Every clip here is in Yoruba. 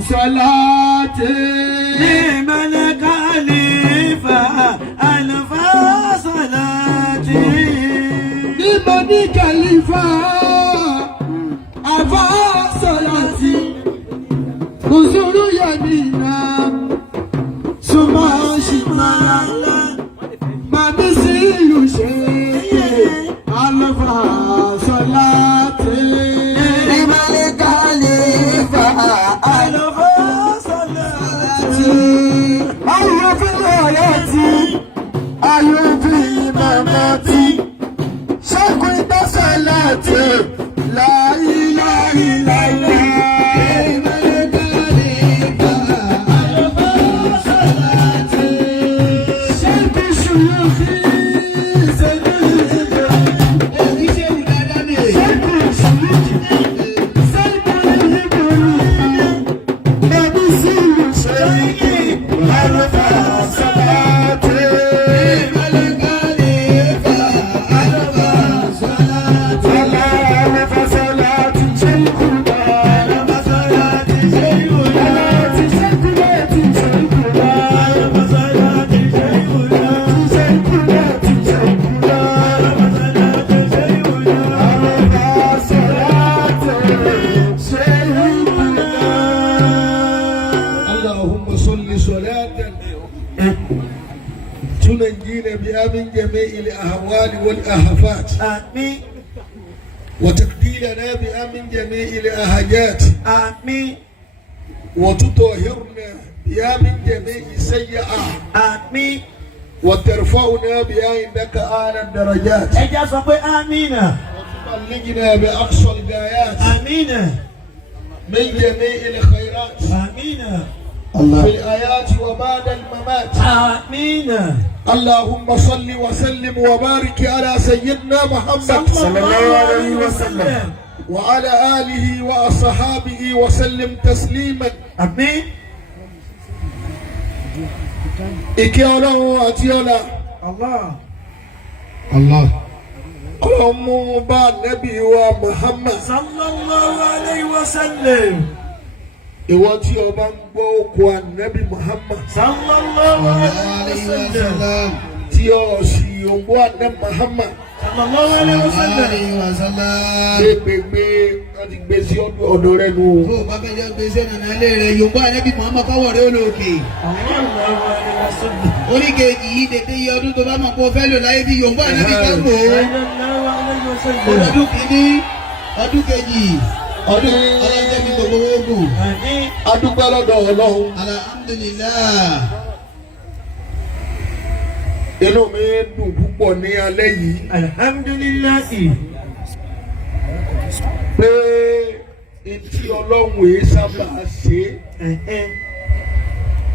صلاتي لمن خليفة ألف صلاتي لمن خليفة ألف صلاتي نزول يمينا ثم شمالا ما بسيل شيء ألف صلاتي لمن خليفة ألف صلاتي أيوة في حياتي أيوة في مماتي شكوى صلاتي لا إله إلا الله تنجينا بها من جميع الأهوال والآفات آمين وتقديرنا بها من جميع الأهجات آمين وتطهرنا بها من جميع السيئات آمين وترفعنا بها عندك أعلى الدرجات ẹja sọ pé amina وتبلغنا بأقصى الغايات amina من جميع الخيرات amina في الآيات وبعد الممات amina اللهم صل وسلم وبارك على سيدنا محمد صلى الله عليه وسلم وعلى آله وأصحابه وسلم تسليما àmín ìkẹ́ Ọlọ́run àti ọlá Allah Ọlọ́run mú bá Nábì wa Muhammad sallallahu alayhi wa sallam ìwọ tí o bá ń gbọ́ oko Ànábì Muhammad sallallahu alayhi wa sallam tí o sì ògbó Ànábì Muhammad sallallahu alayhi wa sallam gbégbé láti gbé sí ọ̀dọ̀ rẹ̀ nù. Ó bá fẹ́ jẹ́ gbèsè nàná lé rẹ̀ Yorùbá Ànábì Muhammad káwọ̀ rẹ̀ olóòkè. sallallahu alayhi wa sallam Oríkèéjì yìí dédé iye ọdún tó bá mọ̀ kó fẹ́ lò láyé bí Yorùbá Ànábì ká lò ó. sallallahu alayhi wa sallam Ọdún kìíní, ọdún kejì, ọdún ọlọ́jẹ́ mi gbogbo ogun. àmín adúpẹ́ lọ́dọ̀ Ọlọ́run. Alhamdulillah. Inú mi dùn púpọ̀ ní alẹ́ yìí alhamdulillahi pé etí Ọlọ́run èé sábà ṣe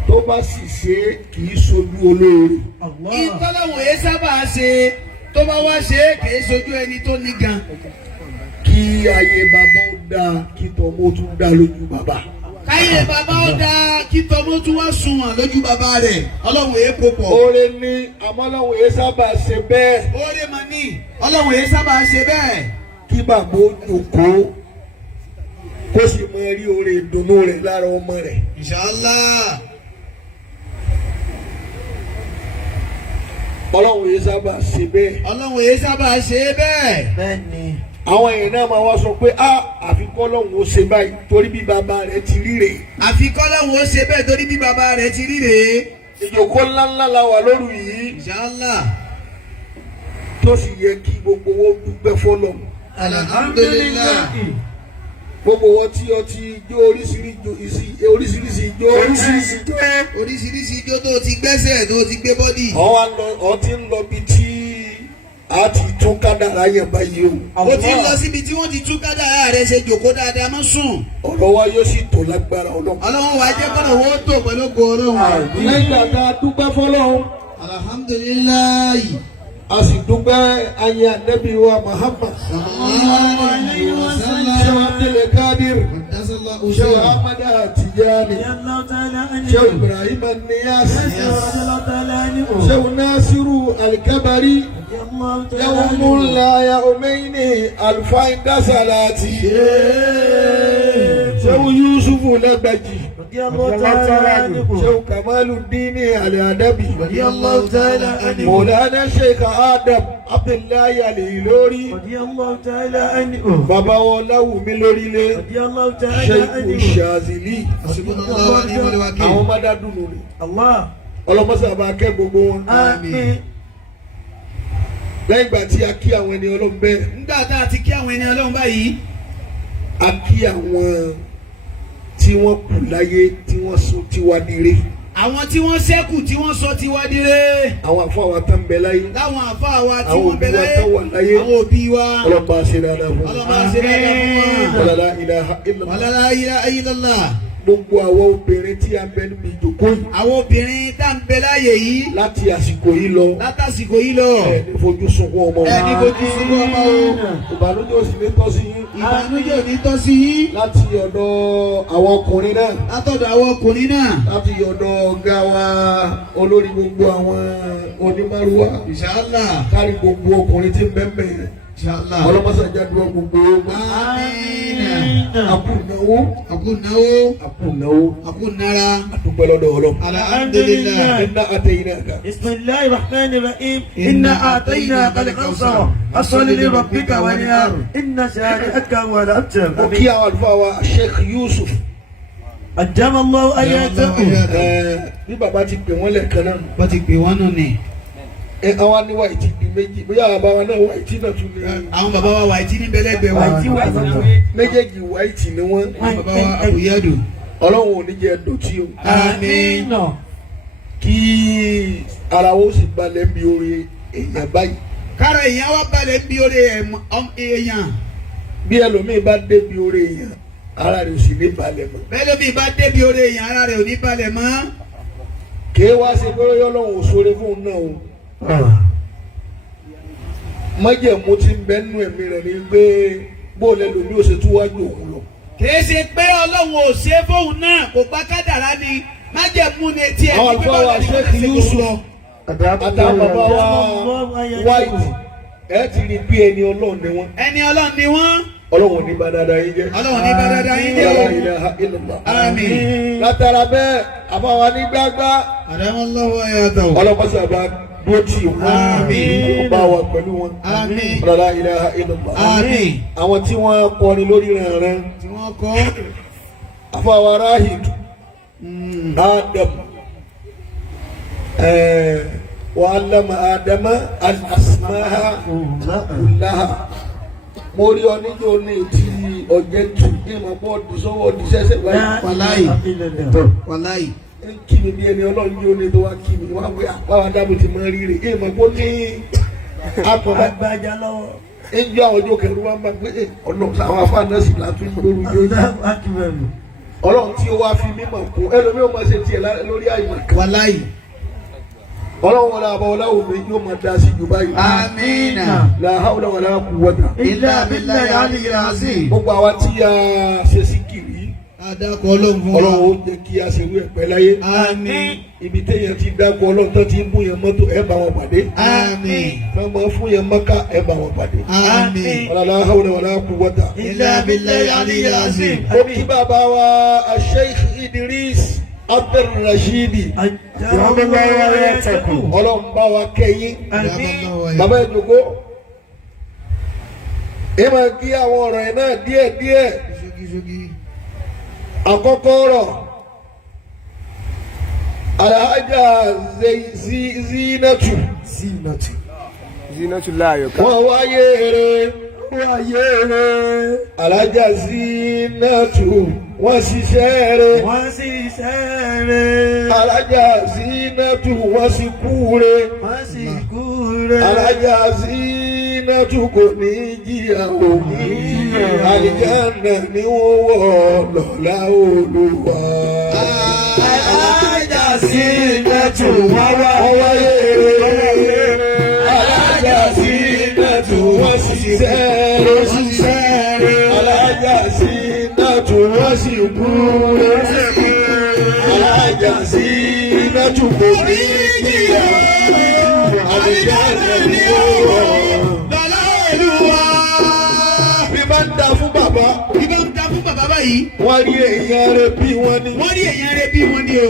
tó bá sì ṣe kì í ṣojú olóore. Allah Ìtọ́lọ́wọ̀ yẹn sábà ṣe tó bá wá ṣe kìí ṣojú ẹni tó ní gan. Kí ayé bàbá ó dáa kí tọmọ tún dá lójú bàbá. Káyé bàbá ó dáa kí tọmọ tún wá sunwọ̀n lójú bàbá rẹ̀. Ọlọ́run yẹn kó pọ̀. Oore ní àmọ́ Ọlọ́run èé sábà ṣe bẹ́ẹ̀ Oore mà ní. Ọlọ́run yẹn sábà ṣe bẹ́ẹ̀. kí bàbá ó jókòó kó sì mọ rí oore ìdùnnú rẹ̀ lára ọmọ rẹ̀. Inshallah. Ọlọ́run èé sábà ṣe bẹ́ẹ̀. Ọlọ́run yẹn sábà ṣe bẹ́ẹ̀. bẹ́ẹ̀ni Àwọn èèyàn náà máa wá sọ pé àfikún Ọlọ́run ó ṣe báyìí torí bí bàbá rẹ̀ ti rí rèé. Àfi kọ́lọ́run ó ṣe bẹ́ẹ̀ torí bí bàbá rẹ̀ ti rí rèé. Ìjókòó ńláńlá la wà lóru yìí Inshallah. tó sì yẹ kí gbogbo wọn dúpẹ́ fọ́lọ́run. Alhamdulillah. Gbogbo wọn tí ó ti jó oríṣiríṣi ijó Oríṣiríṣi ijó tó ti gbẹ́sẹ̀ tó ti gbé bọ́dì. ọ ti ń lọ bí tí a ti tún kádàrá yẹn báyìí o. Ó ti ń lọ síbi tí wọ́n ti tú kádàrá rẹ̀ ṣe jòkó dáadáa má sùn. Ọ̀rọ̀ wa yóò sì tó lágbára Ọlọ́run. Ọlọ́run wàá jẹ́ kọ́nà owó tó pẹ̀lú ògo Ọlọ́run. Lẹ́yìn àgbà dúpẹ́ fọ́lọ́run Alhamdulillahi. a sì dúpẹ́ ayé Ànábì wa Muhammad. Sallallahu alayhi wa sallam. Ṣé wàá délé Kádìrì? Qaddasallahu Ṣé wàá sirrahu. Ahmada Tijani? radiyallahu ta'ala anhu Ṣé wàá Ibrahim Niyasi? radiyallahu ta'ala anhu Ṣé wàá Nasiru Al-Kabari? radiyallahu ta'ala يوم anhu لا يومين ألفين كسلاتي شو يوسف لبجي رضي الله تعالى عنه شيخ كمال الدين الأدبي رضي الله تعالى عنه مولانا الشيخ آدم عبد الله الإلوري رضي الله تعالى عنه بابا Ọláwùmí lórílẹ̀ رضي الله تعالى Sheikh عنه Shazili Hasbunallahu wa ni'mal wakeel. àwọn mádàdúnú ni الله ọlọ́mọsá bá kẹ́ gbogbo wọn آمين lẹ́yìn ìgbà tí a kí àwọn ẹni Ọlọ́run bẹ́ẹ̀ nígbà tá a ti kí àwọn ẹni Ọlọ́run báyìí a kí àwọn tí wọ́n kù láyé tí wọ́n sún tiwa nire àwọn tí wọ́n ṣẹ́kù tí wọ́n sọ tiwa dire àwọn àfọ àwọn tá ń bẹ láyé láwọn àfáà wa tí àwọn wọ́n bẹ òbí wa láyé tó wà láyé àwọn òbí wa ọlọ́mọ àṣẹ dáadáa fún ọlọ́mọ àṣẹ dáadáa fún wa. wàlálà ilaha illallah wàlálà ilaha illallah. gbogbo àwọn obìnrin tí a ń bẹ níbi ìjókòó yìí àwọn obìnrin tá ń bẹ láàyè yìí láti àsìkò yìí lọ látàsìkò yìí lọ ẹ ní fojú sunkún ọmọ ẹ ní fojú sunkún ọmọ o ìbànújẹ́ ò sì ní tọ́ sí yín ìbànújẹ́ ò ní tọ́ sí yín láti ọ̀dọ̀ àwọn ọkùnrin náà látọ̀dọ̀ àwọn ọkùnrin náà láti ọ̀dọ̀ ọ̀gá wa olórí gbogbo àwọn onímọ̀rúwá inshallah kárí gbogbo ọkùnrin tí ń bẹ́ẹ̀ bẹ́ẹ̀ inshallah ọlọ́mọsàjáde gbogbo àmín àkùnáwó àkúnnáwó àkùnáwó àkúnnára àdúpẹ́ lọ́dọ̀ ọlọ́run. alhamdulillah. iná àtẹ̀yìnàkà. بسم الله الرحمن الرحيم إنا أعطيناك الكوثر فصل لربك وانحر إن شانئك هو الأبتر mo kí àwọn àlùfáà wa Sheikh Yusuf أجم الله آياته bí bàbá ti pè wọ́n lẹ́ẹ̀kan náà wọ́n ti pè wọ́n nù ní. àwọn aníwá ìtì di méjì bóyá bàbá wa náà wá ìtì náà tún ní. àwọn bàbá wa wàìtí ní bẹ́lẹ́gbẹ̀ẹ́ wa Wàìtí wà lọ́tọ̀. méjèèjì wá ìtì ni wọ́n. àwọn bàbá wa àbúyádù. ọlọ́run ò ní jẹ́ dọ̀tí o. àmín. kí ara wo sì balẹ̀ bí orí èèyàn báyìí. kára èèyàn wá balẹ̀ ń bí orí èèyàn. bí ẹlòmíín bá dé bí orí èèyàn ara rẹ̀ ò sì ní balẹ̀ mọ́. bẹ́ẹ̀ lómi bá débi orí èèyàn ara rẹ̀ ò ní balẹ̀ mọ́. kèé wá sí pé ọlọ́run ò sóore fún un náà o. májẹ̀mú tí ń bẹ nínú ẹ̀mí rẹ̀ ni pé bóòlù ẹlòmíín ò ṣe tún wájú òun lọ. kìí ṣe pé ọlọ́run ò ṣe é fóun náà kò gbá kádàrá ni májẹ̀mú ni tiẹ̀ àwọn ní pé àlùfáà wa bọ́ọ̀lù Sheikh ẹni Yusuf àtàwọn bàbá wa wáìtì ẹ ti rí bí ẹni ọlọ́run ni wọ́n. ẹni ọlọ́run ni wọ́n. ọlọ́run ní bá dáadáa yín jẹ́. ọlọ́run ní bá dáadáa yín jẹ́ La o. ilaha illallah. àmín. látara bẹ́ẹ̀ àbáwa ní gbágbá àdámọ́lọ́wọ́ ẹ̀yàtọ̀. ọlọ́mọṣẹ́ àbá dúró tì wọ́n. Àmín. ọba wa pẹ̀lú wọn. àmín. La ilaha illallah. àmín. àwọn tí wọ́n kọrin lórí rẹ̀rẹ̀ tí wọ́n kọ́. àfọwọ́ Rahid Adam وعلم آدم الأسماء كلها mo rí ọ níjó ní ti ọ̀jẹ̀ tù ní ìmọ̀ bọ́ọ̀dù sọ́wọ́ ọdún sẹ́sẹ̀ wàláyì wàláyì. ń kí mi bí ẹni ọlọ́run yóò ní tó wá kí mi wá pé àpáwá dábò ti máa rí rè é ìmọ̀ bó ní àpọ̀lá Agbaja lọ́wọ́. ń jọ àwọn ọjọ́ kẹrin wá máa gbé ọlọ́run sáwọn afáànásì látún lórí yóò ọlọ́run tí ó wá fi mímọ̀ kún ẹlòmíràn máa ṣe tiẹ̀ lórí àyè wàláyì. ọlọ́run wọlé àbọ̀ ọláwùmí yóò máa dá sí jù báyìí. àmín. la hawla wala quwwata. illa billahi aliyyil azim. gbogbo àwa tí a ṣe sí kiri. adakọ ọlọ́run fún wa. ọlọ́run ó jẹ́ kí a ṣe wí ẹ̀pẹ́ láyé. àmín. ibi téèyàn ti dákọ̀ ọlọ́run tó ti ń bún yẹn mọ́tò ẹ̀ bá wọn pàdé. àmín. tó máa fún yẹn mọ́ká ẹ̀ bá wọn pàdé. àmín. la hawla wala quwwata. illa billahi aliyyil azim. ó kí bàbá wa Sheikh Idris Abdulrashidi. ọlọ́run bá wa kẹ́yìn. bàbá ìjòkó ẹ máa kí àwọn ọ̀rọ̀ ẹ̀ náà díẹ̀díẹ̀. àkọ́kọ́ ọ̀rọ̀ Alhaja Zinatu láàyò ká. wọ́n wáyé rẹ̀ Alhaja Zinatu wọ́n ṣiṣẹ́ rẹ̀. Alhaja Zinatu wọ́n sì kú rẹ̀. Alhaja Zinatu kò ní jìyà òní. Àlìjánnà ni wọ́n wọ̀ lọ́lá Olúwa. Alhaja Zinatu wọ́n wáyé rẹ̀. Alhaja Zinatu wọ́n ṣiṣẹ́ rẹ̀. Alhaja Zinatu wọ́n sì kú rẹ̀. Alhaja Zinatu kò ní jìyà. Àlìjánnà ni wọ́n wọ̀ lọ́lá Olúwa. Bí bá ń da fún bàbá. bí bá ń da fún bàbá yìí. wọ́n rí èèyàn rẹ̀ bí wọ́n ní. wọ́n rí èèyàn rẹ̀ bí wọ́n ní o.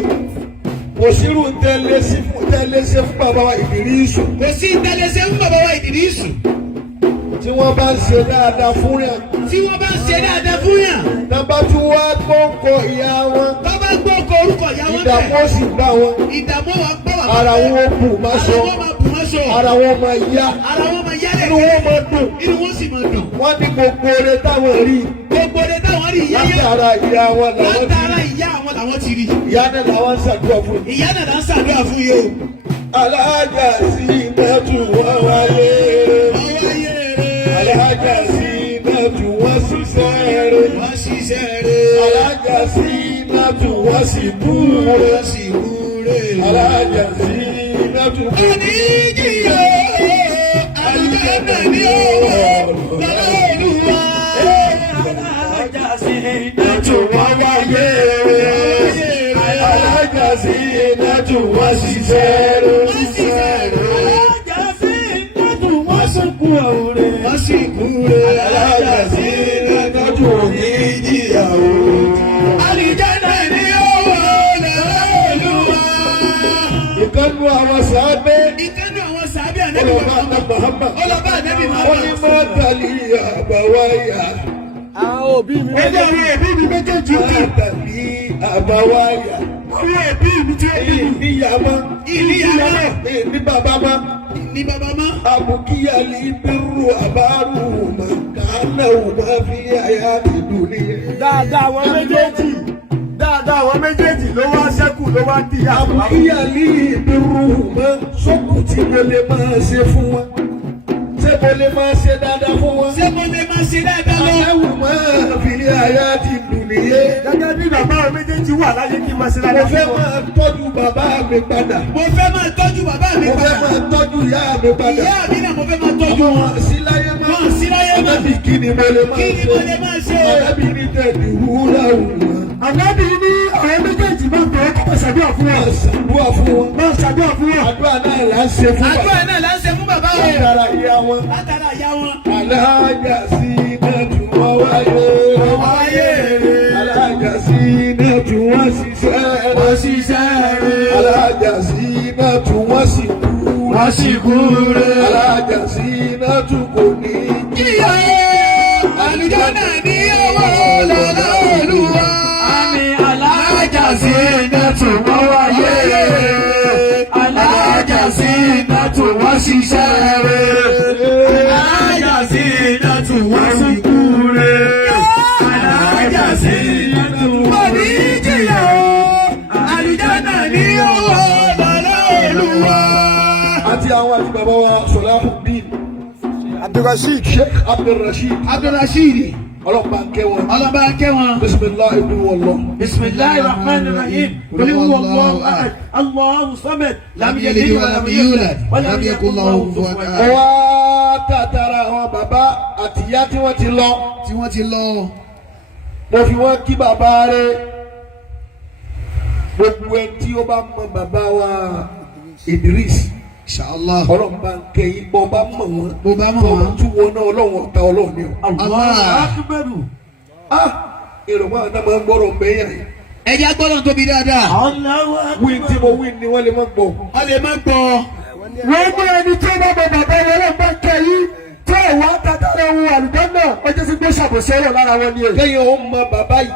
kò sírù tẹ́lẹ̀ṣẹ́ fún bàbá wa Ìdírísù. kò sí tẹ́lẹ̀ṣẹ́ fún bàbá wa Ìdírísù. tí wọ́n bá ń ṣe dáadáa fún yàn. tí wọ́n bá ń ṣe dáadáa fún yàn. nàbà tí wọ́n á gbọ́kọ̀ ìyá wọn. tó bá gbọ́kọ̀ orúkọ ìyá wọn bẹ́ẹ̀. ìdààmú ó sì bá wọn. ìdààmú wa gbọ́ wà. ara wọn bù má sọ. ara wọn máa bù má sọ. ara wọn máa yá. ara wọn máa yá inú wọn máa dùn. inú wọn sì máa dùn. wọ́n ní gbogbo oore táwọn rí. gbogbo oore táwọn rí ìyá yẹn. látara ìyá wọn làwọn ti rí. látara ìyá wọn làwọn ti rí. ìyá náà làwọn ń ṣàdúrà fún. ìyá náà là ń ṣàdúrà fún yìí o. alájà sí mẹ́tù wọ́n wáyé. alájà sí mẹ́tù wọ́n ṣiṣẹ́ rẹ̀. wọ́n ṣiṣẹ́ rẹ̀. alájà sí mẹ́tù wọ́n sì búre. wọ́n sì búre. alájà sí mẹ́tù wọ́n sì búre. oníjìyà àlùjáde ní ọwọ́ lọ́lọ́ọ̀lùwà. alájà sí mẹ́tù wọ́n wáyé. alájà sí mẹ́tù wọ́n ṣiṣẹ́ rẹ̀. alájà sí mẹ́tù wọ́n sì kú ọ̀rẹ́. wọ́n sì búre. alájà sí mẹ́tù oníjìyà o. àlùjáde ní ọwọ́ lọ́lọ́ọ̀lùwà. ìkànnì àwọn sábẹ́. ìkànnì àwọn sàbí ànábì Muhammad. ọlọ́ba ànábì wọ́n ní máa tàlí àbáwáyà. àwọn òbí mi méjèèjì ń máa tàlí àbáwáyà. àwọn òbí mi tí ó bí mi. níyàmá. ìníyàmá. ní bàbá má. ní bàbá má. àbùkíyàlì bírù àbárù màkànà òmà fi àyà ìdúní. dáadáa àwọn méjèèjì ló wá ṣẹ́kù ló wá di àbúrò. àbùkíyàlì bírù mọ sókù tí mo lè máa ṣe fún wọn. ṣé mo lè máa ṣe dáadáa fún wọn. ṣé mo lè máa ṣe dáadáa lọ. àyẹ̀wò máa fi àyà ìdúní. gẹ́gẹ́ bí bàbá àwọn méjèèjì wà láyé kí n máa ṣe mo dáadáa fẹ́ fún wọn. máa tọ́jú bàbá mi padà. mo fẹ́ máa tọ́jú bàbá mi mo fẹ́ padà. máa tọ́jú ìyá mi padà. ìyá mi náà mo fẹ́ máa tọ́jú wọn. wọn sí láyé má. wọn sí láyé má. ànábì kí ni mo lè máa kí ni mo lè máa ṣe. ànábì ní tẹ̀lé wúrà wùwà. ànábì ní àwọn méjèèjì máa bẹ̀rẹ̀ kí wọ́n ṣàdúrà fún wọn. ṣàdúrà fún wọn. máa ṣàdúrà fún wọn. àdúrà náà là ń ṣe fún bàbá. àdúrà náà là ń ṣe fún bàbá wọn. látara ìyá wọn. látara ìyá wọn. alájà sí mẹ́tù wọ́n wáyé. wáyé. alájà sí mẹ́tù wọ́n ṣiṣẹ́. wọ́n ṣiṣẹ́ rẹ̀. alájà sí mẹ́tù wọ́n sì kú. wọ́n sì kú rẹ̀. alájà sí mẹ́tù kò ní. jíyà àlùjáde ní ọwọ́ lọ́lọ́ọ̀lùwà. àmì alájà sí mẹ́tù wọ́n wáyé. alájà sí mẹ́tù wọ́n ṣiṣẹ́ rẹ̀. alájà sí mẹ́tù wọ́n sì kú rẹ̀. alájà sí mẹ́tù wọ́n ní jìyà àlùjáde ní ọwọ́ lọ́lọ́ọ̀lùwà. àti àwọn àti bàbá wa Salahuddin Abdulrasheed. Sheikh Abdulrasheed Abdulrasheed. ọlọ́pàá kẹwọn. ọlọ́ba kẹwọn. bisimilahi ibn wọlọ. بسم الله الرحمن الرحيم قل هو الله احد الله الصمد لم يلد ولم يولد ولم يكن له كفوا mo احد. wá tàtàrà àwọn bàbá àti ìyá tí wọ́n ti lọ. tí wọ́n ti lọ. mo fi wọ́n kí bàbá rẹ̀. gbogbo ẹni tí ó bá mọ bàbá wa Idris. inshallah. ọlọ́pàá kẹyìn bọ́ bá mọ̀ wọ́n. bó bá mọ̀ wọ́n. tún wọn náà ọlọ́wọ́n ọ̀tá ọlọ́run ni o. الله اكبر. èròmọ́ àwọn náà máa ń gbọ́dọ̀ bẹ́yà yìí. ẹja gbọ́dọ̀ tóbi dáadáa. الله wí tí اكبر. mo wí ni wọ́n lè má gbọ́. wọ́n lè má gbọ́. wọ́n mú ẹni tí ó bá bọ bàbá wọn lọ́n bá kẹ́ yìí tí ìwà tàtàrà ohun àlùjọ náà wọ́n jẹ́ sí pé ṣàbòsí ọ̀rọ̀ lára wọn ni. kẹ́yìn ó mọ bàbá yìí.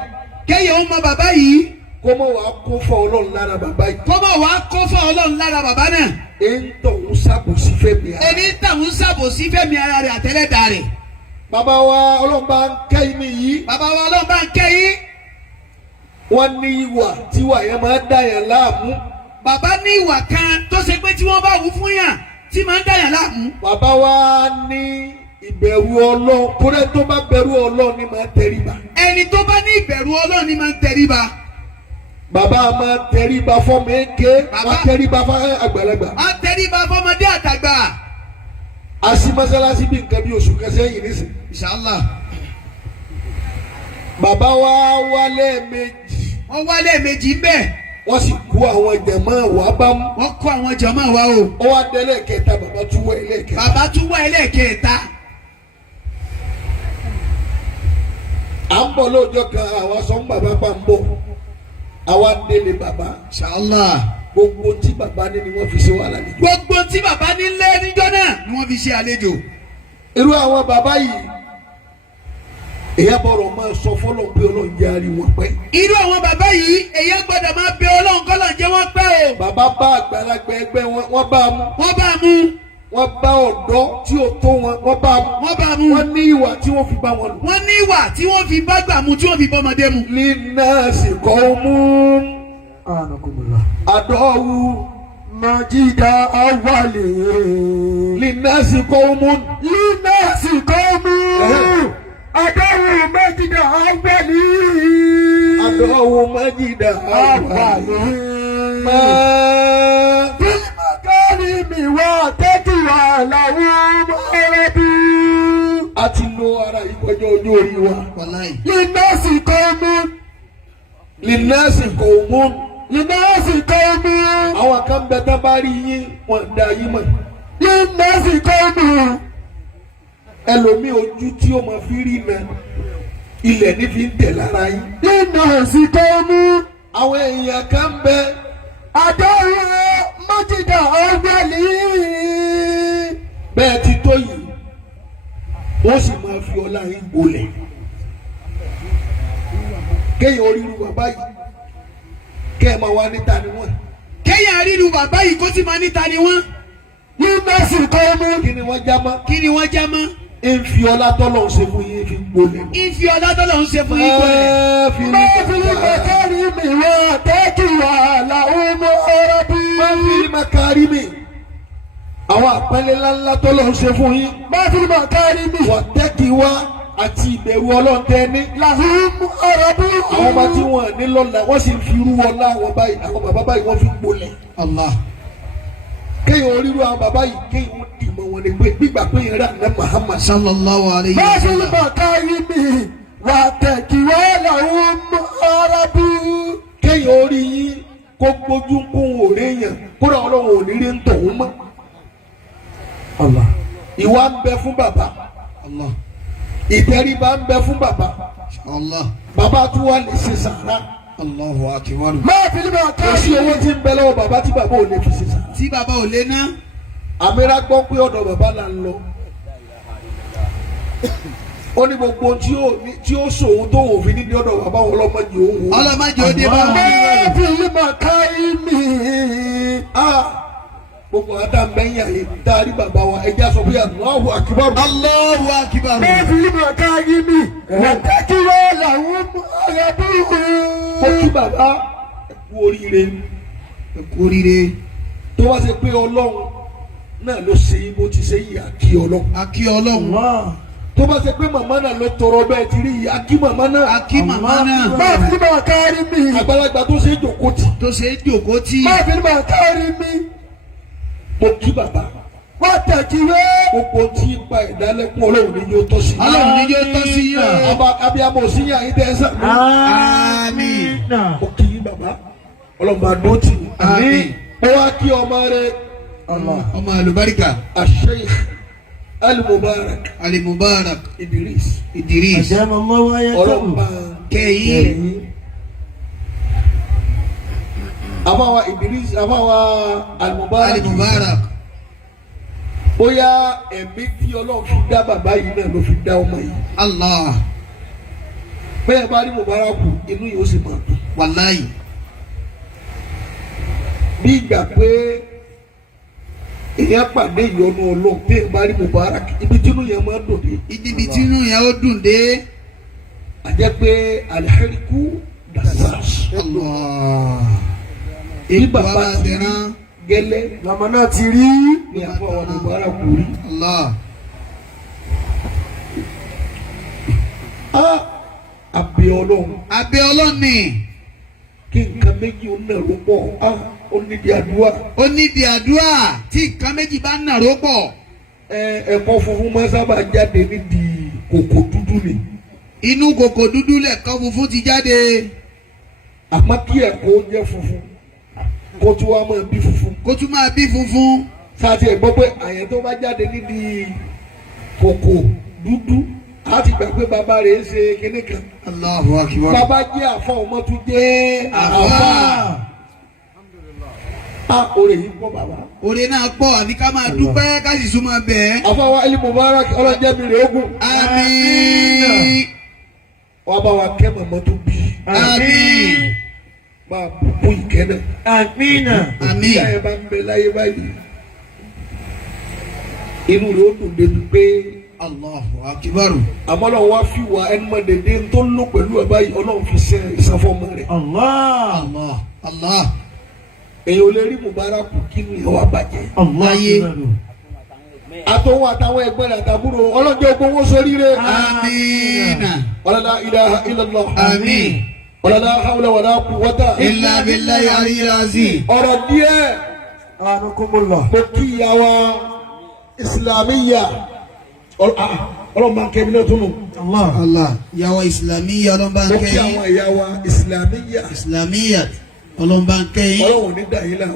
kéèyàn ó mọ bàbá yìí. kó mọ̀ wá kó fọ́ ọlọ́run lára bàbá yìí. kó mọ̀ wá kó fún ọlọ́run lára bàbá náà. èyí ń tọ̀hún sábòsí fẹ́mi ara. ẹni tàwọn ṣàbòsí fẹ́mi ara rẹ̀ àtẹ́lẹ́dà rẹ̀. bàbá wa ọlọ́run bá ń kẹ́yìn mi yìí. bàbá wa ọlọ́run bá ń kẹ́yìn. wọ́n ní ìwà tíwà yẹn máa ń dá yẹn láàmú. bàbá ní ìwà kan tó ṣe pé tí wọ́n bá wù fún yàn tí máa ń dá yàn láàmú. bàbá wa ní ìbẹ̀rù ọlọ́run kúrẹ́ tó bá bẹ̀rù ọlọ́run ni máa tẹríba. ẹni tó bá ní ìbẹ̀rù ọlọ́run ni máa ń tẹríba. bàbá máa tẹríba fọ́mọ eke Bàbá. máa tẹríba fún àgbàlagbà. á tẹríba fọmọdé àtàgbà. a sí mọ́sálásí bí nǹkan bí oṣù kan sẹ́yìn nísìn. inshallah. bàbá wa wálé méjì wọ́n wálé méjì ń bẹ̀. wọ́n sì kó àwọn jẹ̀mọ́ wà bá mú. wọ́n kó àwọn jàmáà wa o. ó wá délé kẹta bàbá tún wọ ilé kẹta. bàbá tún wá ẹlẹ́ẹ̀kẹta. à ń bọ̀ lọ́jọ́ kan àwa sọ ń bàbá pa ń bọ̀ àwa délé bàbá. Inshallah. Gbogbo tí bàbá ní ni wọ́n fi ṣe wà lálejò. Gbogbo tí bàbá ní lé níjọ́ náà ni wọ́n fi ṣe àlejò. Irú àwọn bàbá yìí èyí bọ̀rọ̀ máa sọ fọ́lọ́ pé Ọlọ́run jẹ́ àrí wọn pẹ́. Irú àwọn bàbá yìí èyí gbọ́dọ̀ máa bẹ Ọlọ́run kọ́lọ̀ jẹ́ wọ́n pẹ́ o. Bàbá bá àgbàlagbà ẹgbẹ́ wọn wọ́n bá mú. Wọ́n bá mú. Wọ́n bá ọ̀dọ́ tí ó tó wọn wọ́n bá mú. Wọ́n bá mú. Wọ́n ní ìwà tí wọ́n fi bá wọn lò. Wọ́n ní ìwà tí wọ́n fi bá gbà mu tí wọ́n fi bọ́mọdé mu. Linnasi qawmun àdọ́wù Majida awali. Linnasi qawmun. Linnasi qawmun. Adawu Majida awali. Àdọ́wù Majida awali. Bil makarimi wa taqwa lahum arabi. A ti lo ara ìkọjọ́ ojú orí wa. Linnasi qawmun. Linnasi qawmun. Linnasi qawmun. Àwọn kan bẹ tá bá rí yín wọn dá yín mọ̀. Linnasi qawmun. Ẹlòmíì ojú tí ó máa fi rí iná ilẹ̀ ní fi ń tẹ̀ lára yín. Linnasi qawmun. Àwọn èèyàn kan bẹ. Adawu Majida awali. Bẹ́ẹ̀ ti tó yìí wọ́n sì máa fi ọlá yín gbolẹ̀. Kéèyàn oríru bàbá yìí kẹ́ ẹ máa wá níta ni wọ́n. Kéèyàn ríru bàbá yìí kó sì máa níta ni wọ́n. Linnasi qawmun. Kí ni wọ́n já mọ́? Kí ni wọ́n já mọ́? Ń fi ọlá tọ́lọ̀ ń ṣe fún yín fi gbolẹ̀. Ìfi ọlá tọ́lọ̀ ń ṣe fún yín gbolẹ̀. Ma fil makarimi wa taqwa lahum arabi. Ma fil makarimi. Àwọn àpẹẹlẹ ńláńlá tọ́lọ̀ ń ṣe fún yín. Ma fil makarimi wa taqwa àti ìbẹ̀rù Ọlọ́run ní. lahum arabi. Àwọn ọmọ tí wọ́n ní lọ́la wọ́n sì ń fi irú ọlá àwọn báyìí àwọn bàbá báyìí wọ́n fi gbolẹ̀. Allah. Kéèyàn oríru àwọn bàbá yìí kéèyàn ó dì mọ́ wọn ni pé gbígbà pé yẹn rà ní Muhammad. Sallallahu alayhi Ma wa fil sallam. makarimi wa taqwa lahum arabi. Kéèyàn orí yín kó gbójú kún òré yẹn kódà Ọlọ́run ò ní rí ń tọ̀ wọ́n mọ́. Allah. Ìwà ń bẹ fún bàbá. Allah. Ìtẹríba ń bẹ fún bàbá. Allah. Bàbá tún wà lè ṣe sàrà. Allahu akbar. Ma fil Kò sí owó makarimi. tí ń bẹ lọ́wọ́ bàbá tí bàbá ò lè fi ṣe sàrà. Tí bàbá ò lé ná. Àmìrà gbọ́ pé ọ̀dọ̀ bàbá là ń lọ. Ó ní gbogbo ohun tí ó sòun tó wò fi níbi ọ̀dọ̀ bàbá wọn ọlọ́mọdé òun wò. Ọlọ́mọdé ó dé bá Ma wọn. fil makarimi. Gbogbo àdá mẹ́yìn àyè dárí bàbá wa ẹja sọ pé Allahu akbar. Allahu akbar. Ma fil makarimi wa taqwa lahum arabi. Ó kí bàbá kú oríire. Ẹ kú oríire. Tó wá ṣe pé Ọlọ́run náà ló ṣe yín bó ti ṣe yìí àkí Ọlọ́run. A kí Ọlọ́run. Tó bá ṣe pé màmá náà ló tọrọ bẹ́ẹ̀ ti rí yìí àkí màmá náà. A kí màmá náà. Ma fil makarimi. Àgbàlagbà tó ṣe é jòkó tì. Tó ṣe é jòkó tí. Ma fil makarimi. Mo kí bàbá. Wa taqwa. Gbogbo tí ń pa ìdálẹ́kùn Ọlọ́run ní yóò tọ́ sí. Ọlọ́run ní yóò tọ́ sí yàn. Abiyamọ ò sí yàn yín tẹ́ ẹ sàn. Àmín. Mo kí yín bàbá. Ọlọ́run máa dó tì. Àmín. Ó wá kí ọmọ rẹ̀ Ọmọ àlùbáríkà. Al-Sheikh Al-Mubarak Al-Mubarak. Idris. Idris. Ọlọ́run bá Kẹ́yìn. àbáwa Idris àbáwa Al-Mubarak. Al-Mubarak. Bóyá ẹ̀mí tí Ọlọ́run fi dá bàbá yìí náà ló fi dá ọmọ yìí. Allah. Bẹ́ẹ̀ bá rí Mubaraku inú yìí ó sì máa dùn. Wàláyì. Bí ìgbà pé èèyàn pàdé ìyọnu Ọlọ́run bẹ́ẹ̀ bá rí Mubarak ibi tí inú yẹn máa dùn dé. Ibi tí inú yẹn ó dùn dé. Àjẹ́ pé alihariku dasas. Allah. Èyí bàbá ti rí tẹ̀rán. gẹ́lẹ́ Làmọ́ náà ti rí. ní àfọwọ́ Mubaraku rí. Allah. Àbẹ̀ Ọlọ́run Abẹ́ Ọlọ́run ni. kí nǹkan méjì ó nà ló pọ̀ ó nídìí àdúrà. Ó nídìí àdúrà tí nǹkan méjì bá ń nàró pọ̀. Ẹ̀kọ́ funfun máa sábà jáde nídìí kòkò dúdú ni. Inú kòkò dúdú lẹ̀kọ́ funfun ti jáde. Àmọ́ kí ẹ̀kọ́ jẹ́ funfun kó tún wá máa bí funfun. Kó tún máa bí funfun. Sáàtì ẹ̀ gbọ́ pé àyẹ̀ tó bá jáde nídìí kòkò dúdú a ti gbà pé bàbá rẹ̀ ń ṣe kinní kan. Allahu akbar. Bàbá jẹ́ àfa ọmọ tún jẹ́ àfa. Oore yìí pọ̀ bàbá. Oore náà pọ̀ àbí ká máa dúpẹ́ ká sì súnmọ́ bẹ́ẹ̀. Àfa wa Ali Mubarak ọlọ́jẹ́ mi rè ogun. Àmín. Wọ́n bá wa kẹ́ mọ̀mọ́ tó bí. Àmín. Máa bùkún ìkẹ́ náà. Àmín. Àmín. Ìyá ẹ̀ bá ń bẹ láyé báyìí. Inú rẹ̀ ó dùn débi pé. Allahu akbar. Àmọ́ Ọlọ́run wá fi wà ẹnu mọ́ dédé tó ń lò pẹ̀lú ẹ̀ báyìí Ọlọ́run fi ṣe ìsanfọ́mọ rẹ̀. Allah. Èyàn ò lè rí Mubaraku kínú ìyàwó àbàjẹ́. Láyé. Àtọwọ́ àtàwọn ẹgbẹ́ rẹ̀ àtàbúrò ọlọ́jọ́ ogun owó sóríire. Àmín. Wala ilaha illallah. Àmín. Wala hawla wala quwwata. Illa billahi aliyyil azim. Ọ̀rọ̀ díẹ̀. Mo kí ìyàwó Islamiyya. Ọlọ́run máa ń kẹ́mi náà tún nù. Allah. Ìyàwó Islamiyya ọlọ́mbà ń Mo kí kẹ́yìn. àwọn ìyàwó Islamiyya. Islamiyya ọlọ́mbà ń kẹ́yìn. Ọlọ́run ní dàyín náà.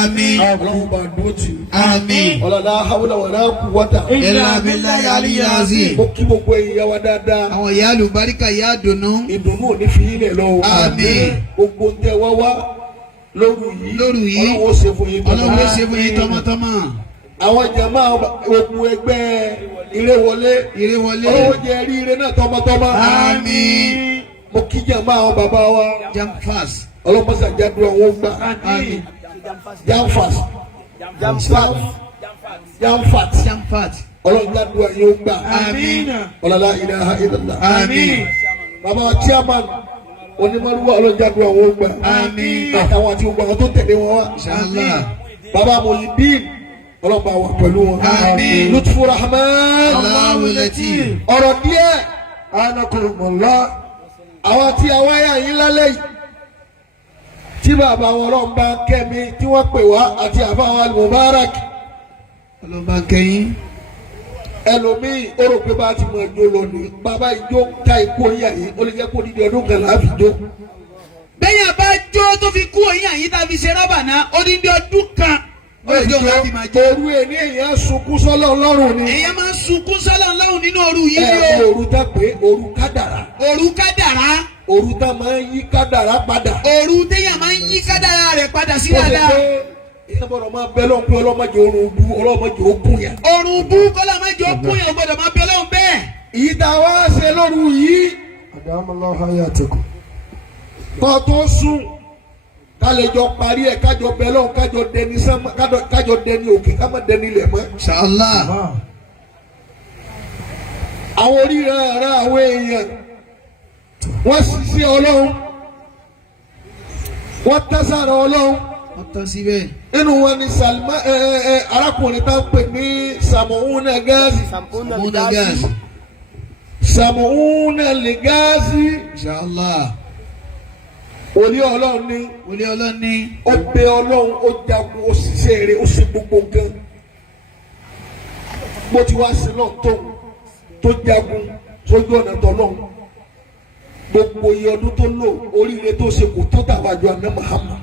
Àmín. Ọlọ́run bá dúró tì í. Àmín. Wala hawla wala quwwata. Illa billahi aliyyil azim. Mo kí gbogbo ìyàwó dáadáa. Àwọn ìyá àlùbáríkà ìyá àdùnnú. Ìdùnnú ò ní fi yín lẹ̀ lọ́wọ́. Àmín. Gbogbo ń tẹ wá wá lóru yìí. Ọlọ́run ó ṣe fún yín Ọlọ́run ó ṣe fún yín tọmọtọmọ. Àwọn jàmá ogun ẹgbẹ́ ìrẹ́wọlé. Ọlọ́run jẹ́ rí ire náà tọmọtọmọ. Àmín. Mo kí jàmá àwọn bàbá wa. Jamfas. Ọlọ́run mọ́sá jádùn àwọn gbà. Jamfas. Jamfat. Ọlọ́run jádùn àwọn gbà. Àmín. Wala ilaha illallah. Àmín. Bàbá chairman onímọ̀lúwà ọlọ́run jádùn àwọn gbà. Àmín. Àtàwọn àti gbogbo àwọn tó tẹ̀lé wọn wá. Inshallah. Bàbá Muyideen ọlọ́ba wà pẹ̀lú wọn. Àmín. Lutfu Rahman. Allahu latif. Ọ̀rọ̀ díẹ̀. Anakumullah. Àwọn tí a wáyà yín lálẹ́ yìí. Tí bàbá wọn ọlọ́run bá kẹ́mi tí wọ́n pè wá àti àfáwọn Mubarak. Ọlọ́mbà ń kẹ́yìn. Ẹlòmíì ó rò pé bá a ti mọ ẹjọ́ lọ ní. Bàbá ìjó ká ikú oyè yìí ó lè jẹ́ kó dídí ọdún kan láàbì jó. Bẹ́yà bá jó tó fi kú òyìn àyín tá a fi ṣe rábà náà ó ní bí ọdún kan. Ó lè jó láti máa jó. Òru èní èèyàn sunkún sọ́lọ́ ọlọ́run ni. Èèyàn máa ń sunkún sọ́lọ́ ọlọ́run nínú òru yìí ni Ẹ o. òru tá pé òru kádàrá. Òru kádàrá. Òru tá máa ń yí kádàrá padà. Òru téèyàn máa ń yí kádàrá rẹ̀ padà sí Ó ṣe dáadáa. pé ìyá bọ̀dọ̀ máa bẹ́ lọ́n pé ọlọ́mọdé orun bú ọlọ́mọdé okun yẹn. Òrùn bú kọ́lá máa jọ kún yẹn gbọ́dọ̀ máa bẹ lọ́hùn bẹ́ẹ̀. Èyí tá a wá ṣe lóru yìí. Kọ́ tó sùn ká lè jọ parí ẹ̀ kájọ bẹ́ lọ́hùn kájọ dẹni sánmà kájọ dẹni òkè ká má dẹni ilẹ̀ mọ́. Inshallah. Àwọn oríire ara àwọn èèyàn wọ́n sì sí ọlọ́run wọ́n tẹ́sàrà ọlọ́run. Wọ́n tán síbẹ̀. Inú wọn ni Salma arákùnrin tá ń pè ní Samuuna Gazi. Samuuna Gazi. Samuuna Gazi. Inshallah. Olí ọlọ́run ní. Olé ọlọ́run ní. Ó bẹ ọlọ́run ó jagun ó ṣiṣẹ́ rẹ̀ ó ṣe gbogbo nǹkan. Bó ti wá sí náà tó jagun sójú ọ̀nà tọ́lọ́run. Gbogbo iye ọdún tó lò oríire tó ṣe kò tó tàwájú àná Muhammad.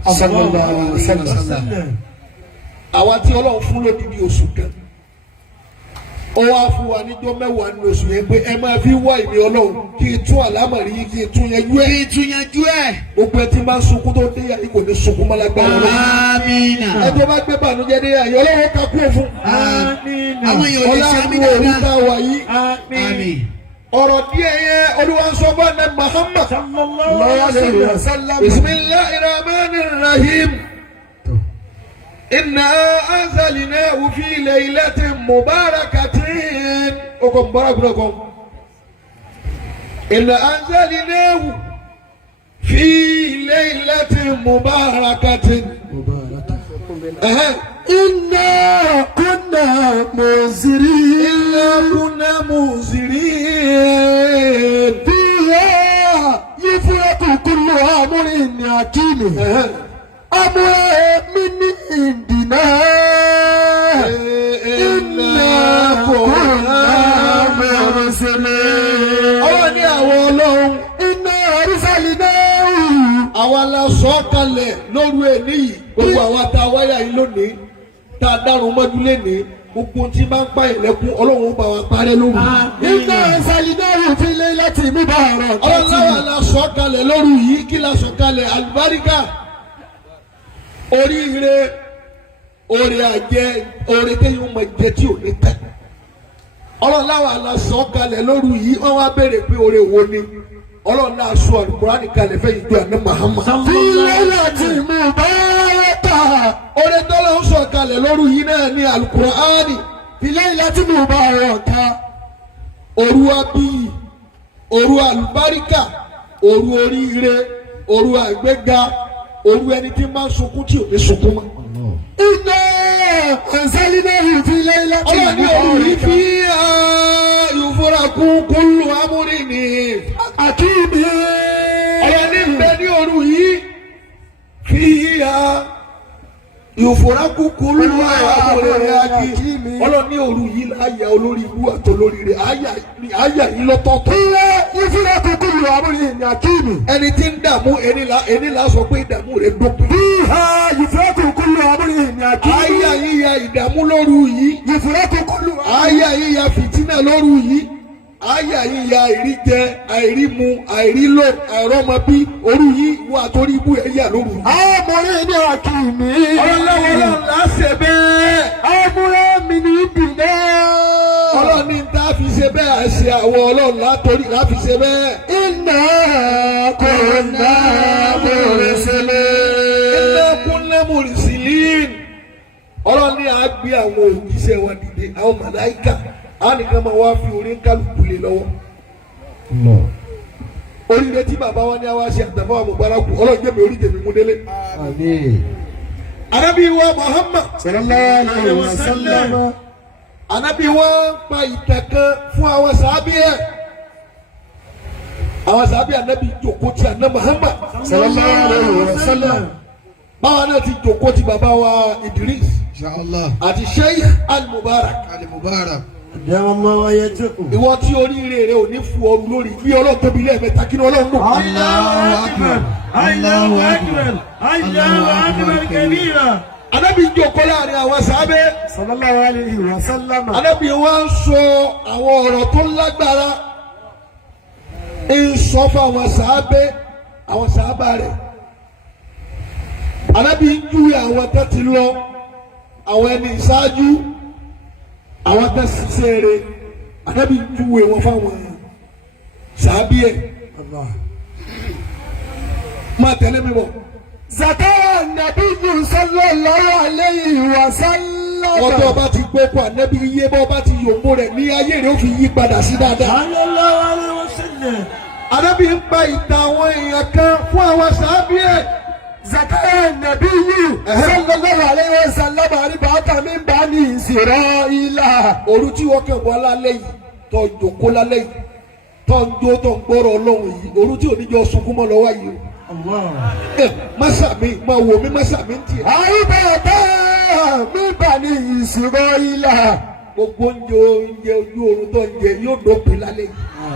Àwa tí ọlọ́run fún lódìdí oṣù kan. Ó wá fún wa níjọ́ mẹ́wàá ní oṣù yẹn pé ẹ máa fi wá ìní ọlọ́run kí n tún àlámọ̀rí yín kí n tún yanjú ẹ̀. Kí n tún yanjú ẹ̀. Gbogbo ẹ ti máa ń sunkún tó dé yàrá kò ní sunkún mọ́ lágbára lọ. Àmín. Ẹ tó bá gbé bànújẹ́ dé yàrá ọlọ́run ká kú fún. Àmín. Àwọn èèyàn ò lè ṣe àmì Ọlọ́run òru tá dáadáa. a wà yìí. Àmín. Ọ̀rọ̀ díẹ̀ yẹn Olúwa ń sọ fún ẹ̀ Muhammad. Bismillahirrahmanirrahim. Inna anzalnahu fi laylatin mubarakatin. Oko mubarakun. Inna anzalnahu fi laylatin mubarakatin. Inna kunna munzirin. Inna kunna munzirin. Fiha yufraqu kullu amrin hakim. Amrun min indina. Inna kunna mursalin. Ọwọ́ ní àwọn ọlọ́run. Inna arsalnahu. Àwa la sọ kalẹ̀ lóru èní yìí. Gbogbo àwa tá a wáyà yìí lónìí. Tá a dárun mọ́jú lénìí. gbogbo tí bá ń pa ìlẹ́kùn ọlọ́run bá wa parẹ́ lóru. iná ìsàlìdáwò fi lé láti mú bá ọ̀rọ̀ tẹ́tí. ọlọ́run la sọ kalẹ̀ lóru yìí kí la sọ kalẹ̀ àlùbáríkà oríire oore àjẹ oore téyàn máa jẹ tí ò ní tẹ́. ọlọ́run la sọ kalẹ̀ lóru yìí wọ́n wá béèrè pé oore wo ni ọlọ́run náà sọ àlùkùránì kalẹ̀ fẹ́ ìjọ àná Muhammad. fi lé láti mú bá ọ̀rọ̀ oore tọ́lọ́ ń sọ kalẹ̀ lóru yìí náà ní àlùkùránì. fi lé láti mú bá ọ̀rọ̀ ta. òru abiyì òru àlùbáríkà òru oríire òru àgbéga òru ẹni tí máa ń sunkún tí ò ní sunkún mọ́. iná ìsàlìdáwò fi lé láti mú bá ọlọ́ni òru yìí ọ̀rọ̀ ta. fi yufraku kullu amrin àkíyèmí. ọlọ́ni ń bẹ ní òru yìí fi yufraku kullu amrin ọlọ́ni òru yìí láyà olórí ibú àtolórí rẹ̀ àyà yìí lọ́tọ̀ọ̀tọ̀. ilé ìfúnná kúkú lọ àbúrò ní àkíyèmí. ẹni tí ń dààmú ẹni là sọ pé ìdààmú rẹ̀ dópin. bíhá ìfúnná kúkú lọ àbúrò ní àkíyèmí. àyà yíya ìdààmú lóru yìí. ìfúnná kúkú lọ. àyà yíya fìtínà lóru yìí. àyà yíya àìríjẹ àìrímu àìrílò àìrọ́mọbí òru yìí wà torí ibú ẹ̀yà lóru. àmúrẹ́ ní àkíyèmí. ọlọ́wọ́ láṣẹ bẹ́ẹ̀. àmúrẹ́ mi ní ìbílẹ̀. ọlọ́ni tá a fi ṣe bẹ́ẹ̀ àṣẹ àwọn ọlọ́run látòrí láfi ṣe bẹ́ẹ̀. iná kò ná múrẹ́ sílẹ̀. iná kúnlẹ̀ mùrìsìlín. ọlọ́ni á gbé àwọn òjíṣẹ́ wọn dìde àwọn màláìkà á nìkan máa wá fi orí kálukú lé lọ́wọ́. oríire tí bàbá wa ní àwa ṣe àtàwọn àmọ̀gbárakù ọlọ́run jẹ́ mi orí tèmi mú délé. Ànábì wa Muhammad sallallahu alaihi wasallam. Ànábì wa ń pa ìtàn kan fún àwọn sàábì ẹ̀. àwọn sàábì Ànábì jókòó ti àná Muhammad sallallahu alaihi wasallam. báwa náà ti jókòó ti bàbá wa Idris Inshallah. àti Sheikh Al-Mubarak. Al-Mubarak. Dẹ́wọ́mọ́ wáyé tó kù. ìwọ tí oríire rẹ ò ní fún ọ lórí bí ọlọ́run tóbi lẹ́ẹ̀mẹ́ta kí ni ọlọ́run lò. Allahu Akbar. Allahu Akbar. Allahu Akbar kabira. Ànábì jókòó láàrin àwọn sàábé. Sallallahu alaihi wasallam. Ànábì wa ń sọ àwọn ọ̀rọ̀ tó lágbára. ń sọ fún àwọn sàábé àwọn sàábà rẹ̀. Ànábì ń júwe àwọn tó ti lọ àwọn ẹni ìṣáájú àwọn tó ṣiṣẹ́ rẹ̀. Ànábì ń júwe wọn fáwọn sàábé ẹ̀. máa tẹ̀lé mi bọ̀. Zakara Nabiyyu sallallahu alaihi wasallam. ọ̀dọ̀ ọba ti gbókò Ànábì iye bọ́ ọba ti yòǹbó rẹ̀ ní ayé rẹ̀ ó fi yí padà sí dáadáa. Sallallahu alaihi wasallam. Ànábì ń pa ìtàn àwọn èèyàn kan fún àwọn sàábì ẹ̀. Zakara Nabiyyu sallallahu alaihi wasallam àríbàtà min bani Israila. òru tí wọ́n kàn wá lálẹ́ yìí tó jòkó lálẹ́ yìí tó ń jó tó ń gbọ́rọ̀ Ọlọ́run yìí òru tí oníjọ sunkún mọ́ lọ́wọ́ yìí o. Mọ́sàmí máa wò mí mọ́sàmí ń tiẹ̀. àríbàtà min bani Israila. gbogbo oúnjẹ ojú oorun tó ń jẹ yóò dópin lálẹ́ yìí.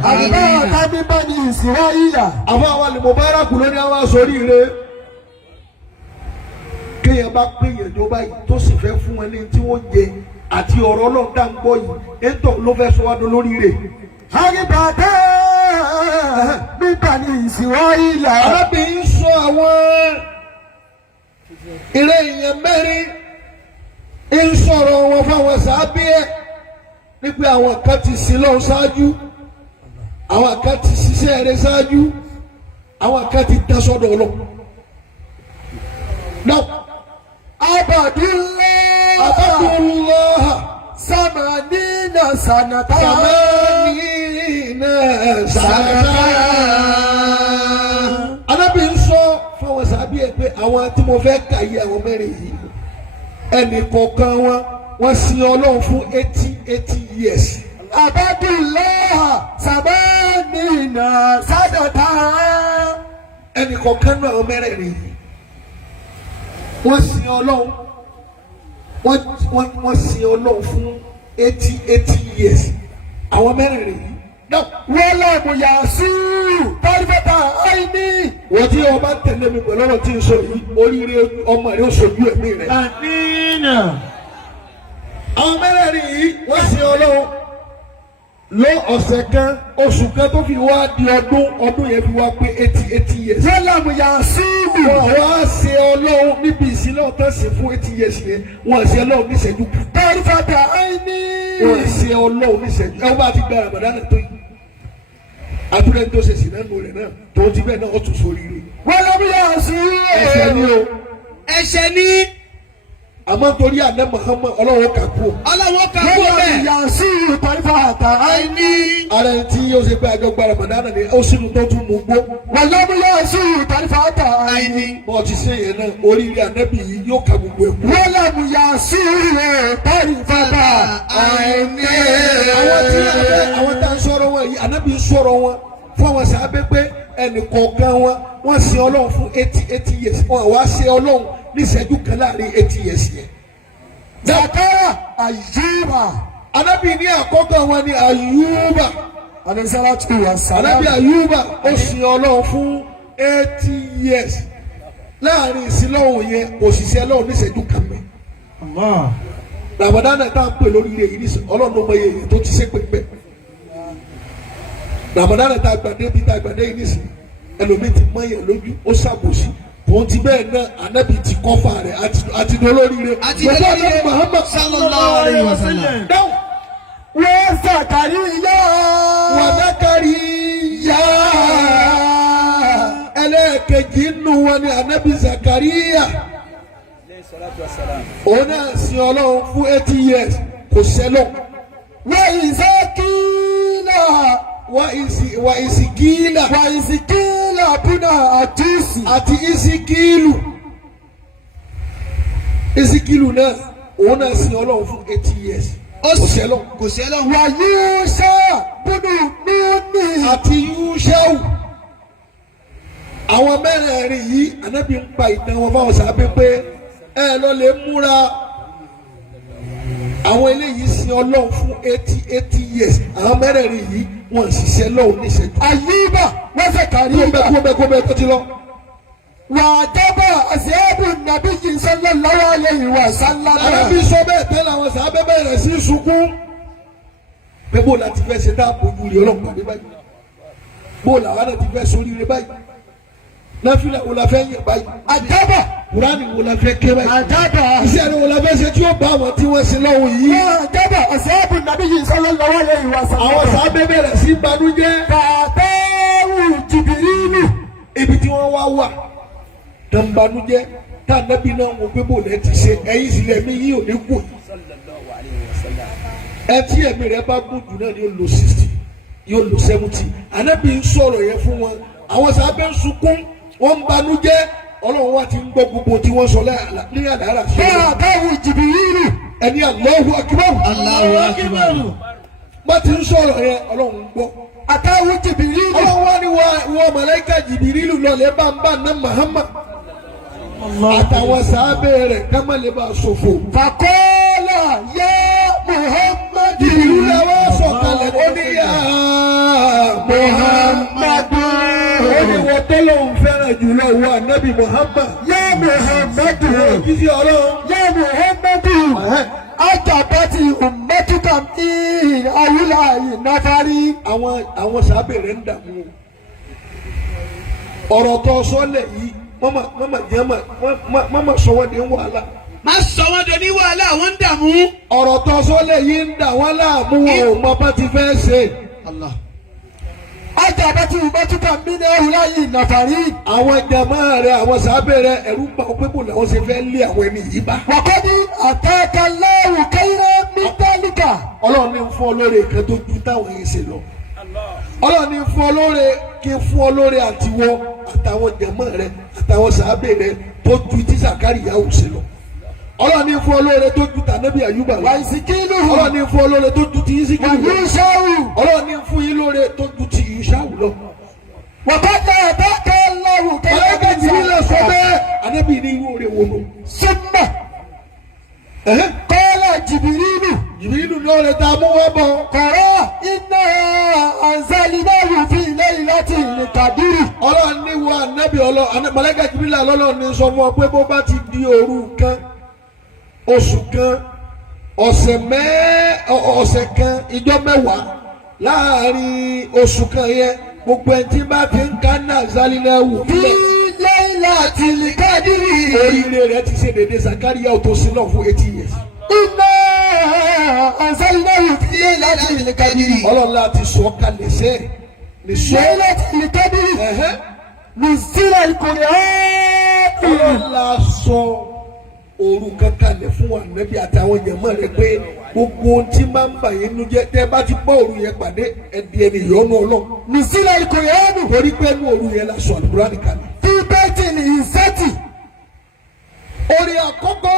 àríbàtà min bani Israila. àwọn àwọn Al-Mubarak ló ní àwọn aṣorí ire. kéèyàn bá péye tó báyìí tó sì fẹ́ fún wọn ní tí wọ́n jẹ àti ọ̀rọ̀ Ọlọ́run dá ń gbọ́ yìí ètò ló fẹ́ sọ wá lórí ire. àríbàtà min bani Israila. arábìnrin sọ àwọn eré ìyẹn mẹ́rin ń sọ̀rọ̀ wọn fáwọn sàábí ẹ̀ nípa àwọn kan ti sin lọ́wọ́ ṣáájú àwọn kan ti ṣiṣẹ́ rẹ̀ ṣáájú àwọn kan ti dasọ́dọ̀ Ọlọ́run. Abadullah samanina sanata. Anábì ń sọ fáwọn sàbí ẹ pé àwọn tí mo fẹ́ kà yí àwọn mẹ́rin yìí ẹnì kọ̀ọ̀kan wọ́n sin Ọlọ́run fún 80 years. Abadullah samanina sanata. ẹnì kọ̀ọ̀kan náà àwọn mẹ́rẹ̀ẹ̀rin yìí wọ́n sin Ọlọ́run wọ́n sin Ọlọ́run fún 80 years àwọn mẹ́rẹ̀ẹ̀rin yìí. wọ́n lọ bóyá sí tọ́lifẹ̀tà àìní. wọ́n tí ọba tẹ̀lé mi pẹ̀lú ọ̀rọ̀ tí ń sọ yìí oríire ọmọ rẹ̀ ó sojú ẹ̀mí rẹ̀. àmínà. àwọn mẹ́rẹ̀ẹ̀rin yìí wọ́n sin Ọlọ́run lọ ọ̀sẹ̀ kan oṣù kan tó fi wá di ọdún yẹn fi wá pé 80 years. wọ́n làmú yà sí ìlú. wọ́n wá ṣe Ọlọ́run níbi ìsìnlẹ̀ ọ̀tá sí fún 80 years yẹn wọ́n ṣe Ọlọ́run ní ìṣẹ́jú. bẹ́ẹ̀ni fata àìní. wọ́n ṣe Ọlọ́run ní ìṣẹ́jú. ẹ bá ti gba Ramadan tó yìí. àtúrẹ́ tó ṣe sìnà nù rẹ̀ náà tó ti bẹ́ẹ̀ náà ó tún sórí rẹ̀. wọ́n làmú yà sí ẹ̀ṣẹ̀ ni o. ẹ̀ṣẹ̀ ni. àmọ́ torí àná Muhammad Ọlọ́run kà kú. Ọlọ́run kà kú wọ́n bẹ́ẹ̀. làmú yà sí ìlú bẹ́ẹ̀ni fata àìní. ara ẹni tí yóò ṣe pé àjọ gba Ramadan ni ó sínú tó tún mú gbó. wọ́n làmú yà sí ìlú bẹ́ẹ̀ni fata àìní. bọ́ọ̀ ti ṣe yẹn náà oríire ànábì yìí yóò ka gbogbo ẹ̀ kú. wọ́n làmú yà sí ìlú bẹ́ẹ̀ni fata àìní. àwọn tá a sọ̀rọ̀ wọn yìí ànábì sọ̀rọ̀ wọn fún àwọn sàábẹ́ pé ẹnì kọ̀ọ̀kan wọ́n sin Ọlọ́run fún 80 years wọn wá ṣe Ọlọ́run ní ìṣẹ́jú kan láàrin 80 years yẹn. zakara ayuba. ànábì ní àkọ́kọ́ wọn ní Ayuba. aleṣalatu wa salam. ànábì Ayuba ó sin Ọlọ́run fún 80 years láàrin ìsìnlọ́hùn yẹn òṣìṣẹ́ Ọlọ́run ní ìṣẹ́jú kan mẹ́. Ramadan tá à ń pè lórí ilé yìí ní Ọlọ́run ọmọ yẹn tó ti ṣe pépé. Ramadan tá a gbàdé bí tá a gbàdé yìí nísìnyí ẹlòmíì ti mọ yẹn lójú ó ṣàbòsí tòun ti bẹ́ẹ̀ náà ànábì ti kọ́fà rẹ̀ àti dolóríire. àti dolóríire Muhammad sallallahu alayhi wa sallam. dáhùn. wọ́n Zakariya. wà Zakariya. ẹlẹ́ẹ̀kejì nù wọn ni ànábì Zakariya. òun náà sin Ọlọ́run fún 80 years kò sẹ́lọ̀. wọ́n Ìsákìlà. wa Ìsìkìlà. wọ́n Ìsìkìlà bùnà àtúnṣì. àti Ìsìkìlù náà òun náà sin Ọlọ́run fún 80 years kò sẹ́lọ̀. kò sẹ́lọ̀. wà Yúṣà bùnà Núnì. àti Yúṣàù. àwọn mẹ́rẹ̀ẹ̀rin yìí ànábì ń pa ìtàn wọn fáwọn sábẹ́ pé ẹ lọ lè múra àwọn eléyìí sin Ọlọ́run fún 80 years àwọn mẹ́rẹ̀ẹ̀rin yìí wọ́n ṣiṣẹ́ lọ́wọ́ níṣẹ́jú. Ayuba wọ́n Zakariya. kó bẹ́ẹ̀ tó ti lọ. wà á dábàá àṣẹ́bù nàbí yìí sallallahu alayhi wa sallam. ànábì sọ bẹ́ẹ̀ tẹ́lẹ̀ àwọn sábẹ́ bẹ̀rẹ̀ sí sunkún. pé bó la ti fẹ́ ṣe tá a bójú rí ọlọ́pàá mi báyìí bó la wà náà ti fẹ́ sórí rẹ báyìí náfìlà wo la fẹ́ yẹ báyìí. àdábà. kùránì wo la fẹ́ ké báyìí. àdábà. iṣẹ́ ni wo la fẹ́ ṣe tí ó bá àwọn tí wọ́n sin lọ́wọ́ yìí. àdábà àṣẹ́bù nàbí yìí sallallahu alayhi wa sallam. àwọn sábẹ́ bẹ̀rẹ̀ sí banújẹ́. fàtẹ́wù jìbìrìlù. ibi tí wọ́n wá wà tó ń banújẹ́ tá ànábì náà wò pé bò lẹ́ ti ṣe ẹ̀yìn sílẹ̀ mi yìí ò ní kù. ẹ tí ẹ̀mí rẹ bá gùn jù náà ni yóò lo 60 yóò lo 70. ànábì ń sọ̀rọ̀ yẹn fún wọn àwọn sábẹ́ ń sunkún wọ́n ń banújẹ́ Ọlọ́run wa ti ń gbọ́ gbogbo tí wọ́n sọ ní àdára. fàtẹ́wù jìbìrìlù. ẹni Allahu akbar. Allahu akbar. bá ti ń sọ̀rọ̀ yẹn Ọlọ́run ń gbọ́. àtàwù jìbìrìlù. Ọlọ́run wá ní wọ́n màláíkà Jìbìrìlù lọ́lẹ̀ bá ń bá ná Muhammad àtàwọn sàábẹ̀ rẹ̀ ká má lè bá a ṣòfò. fàkọ́lá yá Muhammad. Jìbìrìlù làwọn sọ̀kalẹ̀ ó ní yá Muhammad. ó ní wọ́n tó lóun fẹ́ràn jùlọ ìwọ ànábì Muhammad. yá Muhammad. òjíṣẹ́ Ọlọ́run. yá Muhammad. ajabati ummatuka min awulayi nafari. àwọn sàábẹ̀ rẹ̀ ń dààmú ọ̀rọ̀ tó sọ́lẹ̀ yìí mama sọ wọ́n di wàhálà. má sọ wọ́n di ní wàhálà wọ́n ń dààmú. ọ̀rọ̀ tó sọ́lẹ̀ yìí ń dà wọ́n láàmú wọn ò mọ bá ti fẹ́ ṣe. ajabati ummatuka min awulayi nafari. àwọn jàmá rẹ̀ àwọn sàábẹ̀ rẹ̀ ẹ̀rù bá wọn pé bò làwọn ṣe fẹ́ lé àwọn ẹni yìí bá. wàkọ́ni àtàkàlẹ́wù kẹ́hìnrẹ́ mítálíkà. Ọlọ́run ní fún olóore kan tó ju táwọn yìí ṣe lọ. Ọlọ́run ní fún olóore kí n fún olóore àtiwọ́ àtàwọn jàmá rẹ̀ àtàwọn sàábẹ̀ rẹ̀ tó ju tí Zakariya ò ṣe lọ. Ọlọ́run ní fún olóore tó ju tànàbí Ayuba lọ. wà Ìsìkìlù. Ọlọ́run ní fún olóore tó ju ti Ìsìkìlù wà lọ. Yúṣàù. Ọlọ́run ní fún yín lóore tó ju ti Yúṣàù lọ. wàkọ́ni àtàkàlẹ́wù Ọlọ́run ti ní lọ sọ bẹ́ẹ̀ ànábì ní irú oore wo lọ. súnmọ́. kọ́lá jìbìrìlù. Jìbìrìlù lóore tá a mú wá bọ̀. kọ̀rọ̀ iná àǹzálínáwù fi láylati l-qadri. Ọlọ́run ní wa ànábì màláíkà Jìbìrìlù Ọlọ́run ní sọ fún ọ pé bó bá ti di òru kan oṣù kan ọ̀sẹ̀ kan ìjọ mẹ́wàá láàrin oṣù kan yẹn gbogbo ẹni tí bá ti ń ká náà zálíláwù Bí Laylatil Qadri. oríire rẹ̀ ti ṣe dédé Zakaria tó sí náà fún 80 years. Inna anzalnahu fi Laylatil Qadri. ọlọ́run láti sọ kalẹ̀ sẹ́ ní sọ. Laylatil Qadri. Nuzila al-Qur'an. ọlọ́run la sọ òru kankan lẹ̀ fún Ànábì àtàwọn jẹ̀mọ́ rẹ̀ pé gbogbo ohun tí máa ń bà yín nínú jẹ́ tẹ́ bá ti bọ́ òru yẹn pàdé ẹ̀dì ẹni ìyọ́nú ọlọ́run. Nuzila al-Qur'an. torí pé inú òru yẹn la sọ Al-Qur'ani kalẹ̀. Fi baytil izzati. orí àkọ́kọ́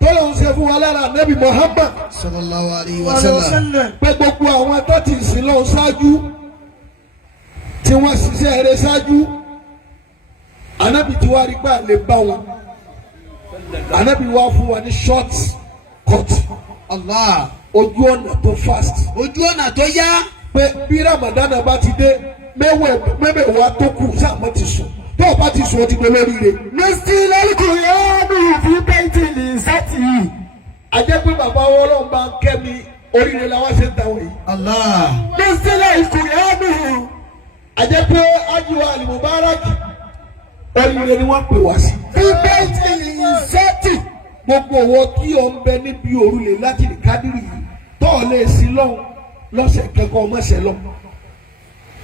tọ́lọ̀ ń ṣe fún wa lára Ànábì Muhammad sallallahu alayhi wa sallam. pé gbogbo àwọn tó ti sìn lọ ṣáájú tí wọ́n ṣiṣẹ́ rẹ̀ ṣáájú Ànábì tí wàá rí pé àlè bá wọn Ànábì wá fún wa ní short cut Allah. ojú ọ̀nà tó fast ojú ọ̀nà tó yá. pé bí Ramadan bá ti dé mẹ́wàá tó kù sáà mọ́ ti sùn tó o bá ti sùn o ti dolórí rẹ̀. Nuzila al-Qur'an fi baytil izzati. ajẹ́ pé bàbá wọn lọ́n bá ń kẹ́ mi oríire làwọn ṣe ń ta wọ̀nyí. Allah. Nuzila al-Qur'an. ajẹ́ pé ajiwa alimubarak oríire ni wọ́n pè wá sí. Fi baytil izzati. gbogbo owó tí o ń bẹ níbi òrùlé láti lè kádìrì yìí tó o lè sí lọ́hùn lọ́sẹ̀ kẹ́kọ̀ọ́ mọ́sẹ̀ lọ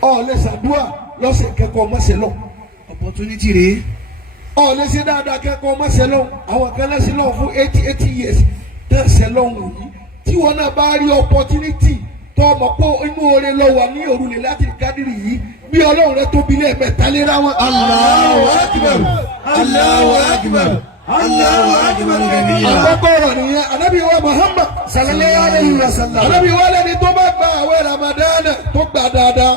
o lè ṣàdúrà lọ́sẹ̀ kẹ́kọ̀ọ́ mọ́sẹ̀ lọ opportunity rèé. o lè ṣe dáadáa kẹ́kọ̀ọ́ mọ́sẹ̀ lọ àwọn kan lẹ́sìn lọ́hùn fún 80 years tẹ̀sẹ̀ lọ́hùn yìí tí wọn náà bá rí opportunity tó o mọ̀ pé inú oore lọ wà ní òrùlé láti lè kádìrì yìí bí ọlọ́run rẹ tóbi lẹ́ẹ̀mẹ́ta léra wọn. Allahu akbar. Allahu akbar. Allahu akbar kabira. àkọ́kọ́ ọ̀rọ̀ nìyẹn Ànábì wa Muhammad Sallallahu alayhi wa sallam. Ànábì wa lẹ́ni tó bá gba àwẹ̀ Ramadan tó gbà dáadáa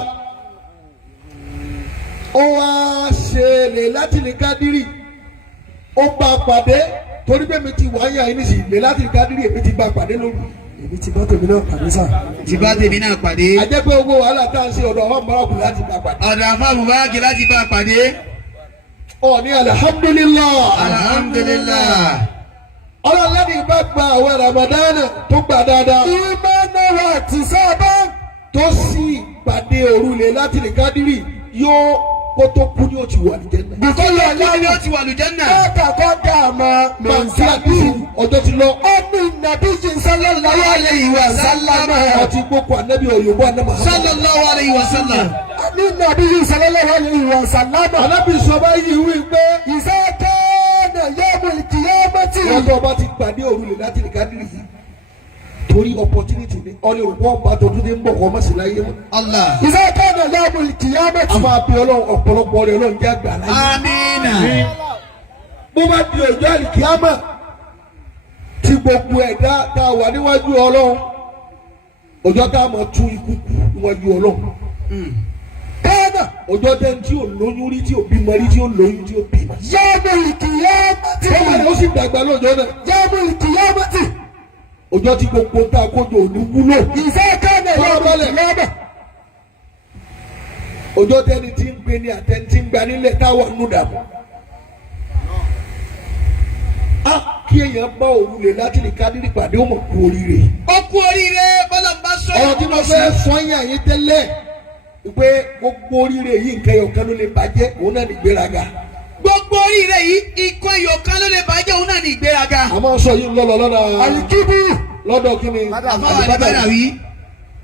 ó wá ṣe lè láti lè kádìrì ó bá pàdé torí pé mi ti wáyà yìí nísìnyí lè láti lè kádìrì èmi ti bá pàdé lóru. Èmi ti bá tèmi náà pàdé sá. tí bá tèmi náà pàdé. àjẹ́ pé gbogbo wàhálà tá à ń ṣe ọ̀dọ̀ àwọn mọ̀rọ̀kù láti bá pàdé. ọ̀dọ̀ àfáàmù báàgì láti bá pàdé. ó ní alhamdulillah. alhamdulillah. ọlọ́lẹ́ni bá gba àwẹ̀ Ramadan tó gbà dáadáa Ìmọ̀nà wa ti sábà. tó sì pàdé òrùlé láti lè kádìrì yóò kó tó kú ní òtí wà ní jẹ́nà. bùkọ́lù ọjọ́ ni ó ti wà lùjẹ́nà. Kọ́kọ́ dààmú Bàǹkì àdìsí ọjọ́ ti lọ. Ẹnu nàbíyí sallallahu alayhi wa sallam. Ọtí gbókò ànábì òyìnbó ànábì. sallallahu alayhi wa sallam. Ẹnu nàbíyí sallallahu alayhi wa sallam. Ànábì sọ báyìí wí pé Ìsẹ́kẹ́nà yawmul qiyamati. ìyàtọ̀ ọba ti pàdé òrùlé láti lè kádìrì yìí. Torí opportunity ni ọlẹ́ òkú ọba tó tún dé ń bọ̀ kọ́ mọ́sí láyé wọn. Allah. Ìsẹ́kẹ́nà yawmul qiyamati. A máa pe ọlọ́run ọ̀pọ̀lọpọ̀ rẹ̀ ọlọ́run jẹ́ àgbà láyé. amina. Bó bá di ọjọ́ àlìkíámà tí gbogbo ẹ̀dá tá a wà níwájú ọlọ́run ọjọ́ tá a máa tún ikú kù níwájú ọlọ́run. Kẹ́nà Ọjọ́ tẹ́ tí ò lóyún rí tí ò bímọ rí tí ò lóyún tí ò bímọ. yawmul qiyamati. Ọmọ rẹ̀ ó sì dàgbà lọ́jọ́ náà. Yawmul qiyamati. Ọjọ́ tí gbogbo tá a kójọ ò ní wúlò. Ìsẹ́kẹ́nà yawmul qiyamati. Ọjọ́ tẹ́ni tí ń gbé ní àtẹni tí ń gba nílẹ̀ táwọn nù dàbọ̀. Á kí èèyàn bá òrùlé láti lè kádìrì pàdé ó mọ̀ kú oríire. ó kú oríire bọ́lá ń bá sọ. Ọ̀rọ̀ tí mo fẹ́ sọ yín àyè tẹ́lẹ̀ pé gbogbo oríire yìí nǹkan ẹyọkan ló lè bàjẹ́ òun náà ní ìgbéraga. gbogbo oríire yìí ikọ̀ ìyọ̀kan ló lè bàjẹ́ òun náà ní ìgbéraga. A máa ń sọ yìí lọ́lọ́ Alikibu. lọ́dọ̀ kí ni? àfọwọ́ àdìbàdà wí.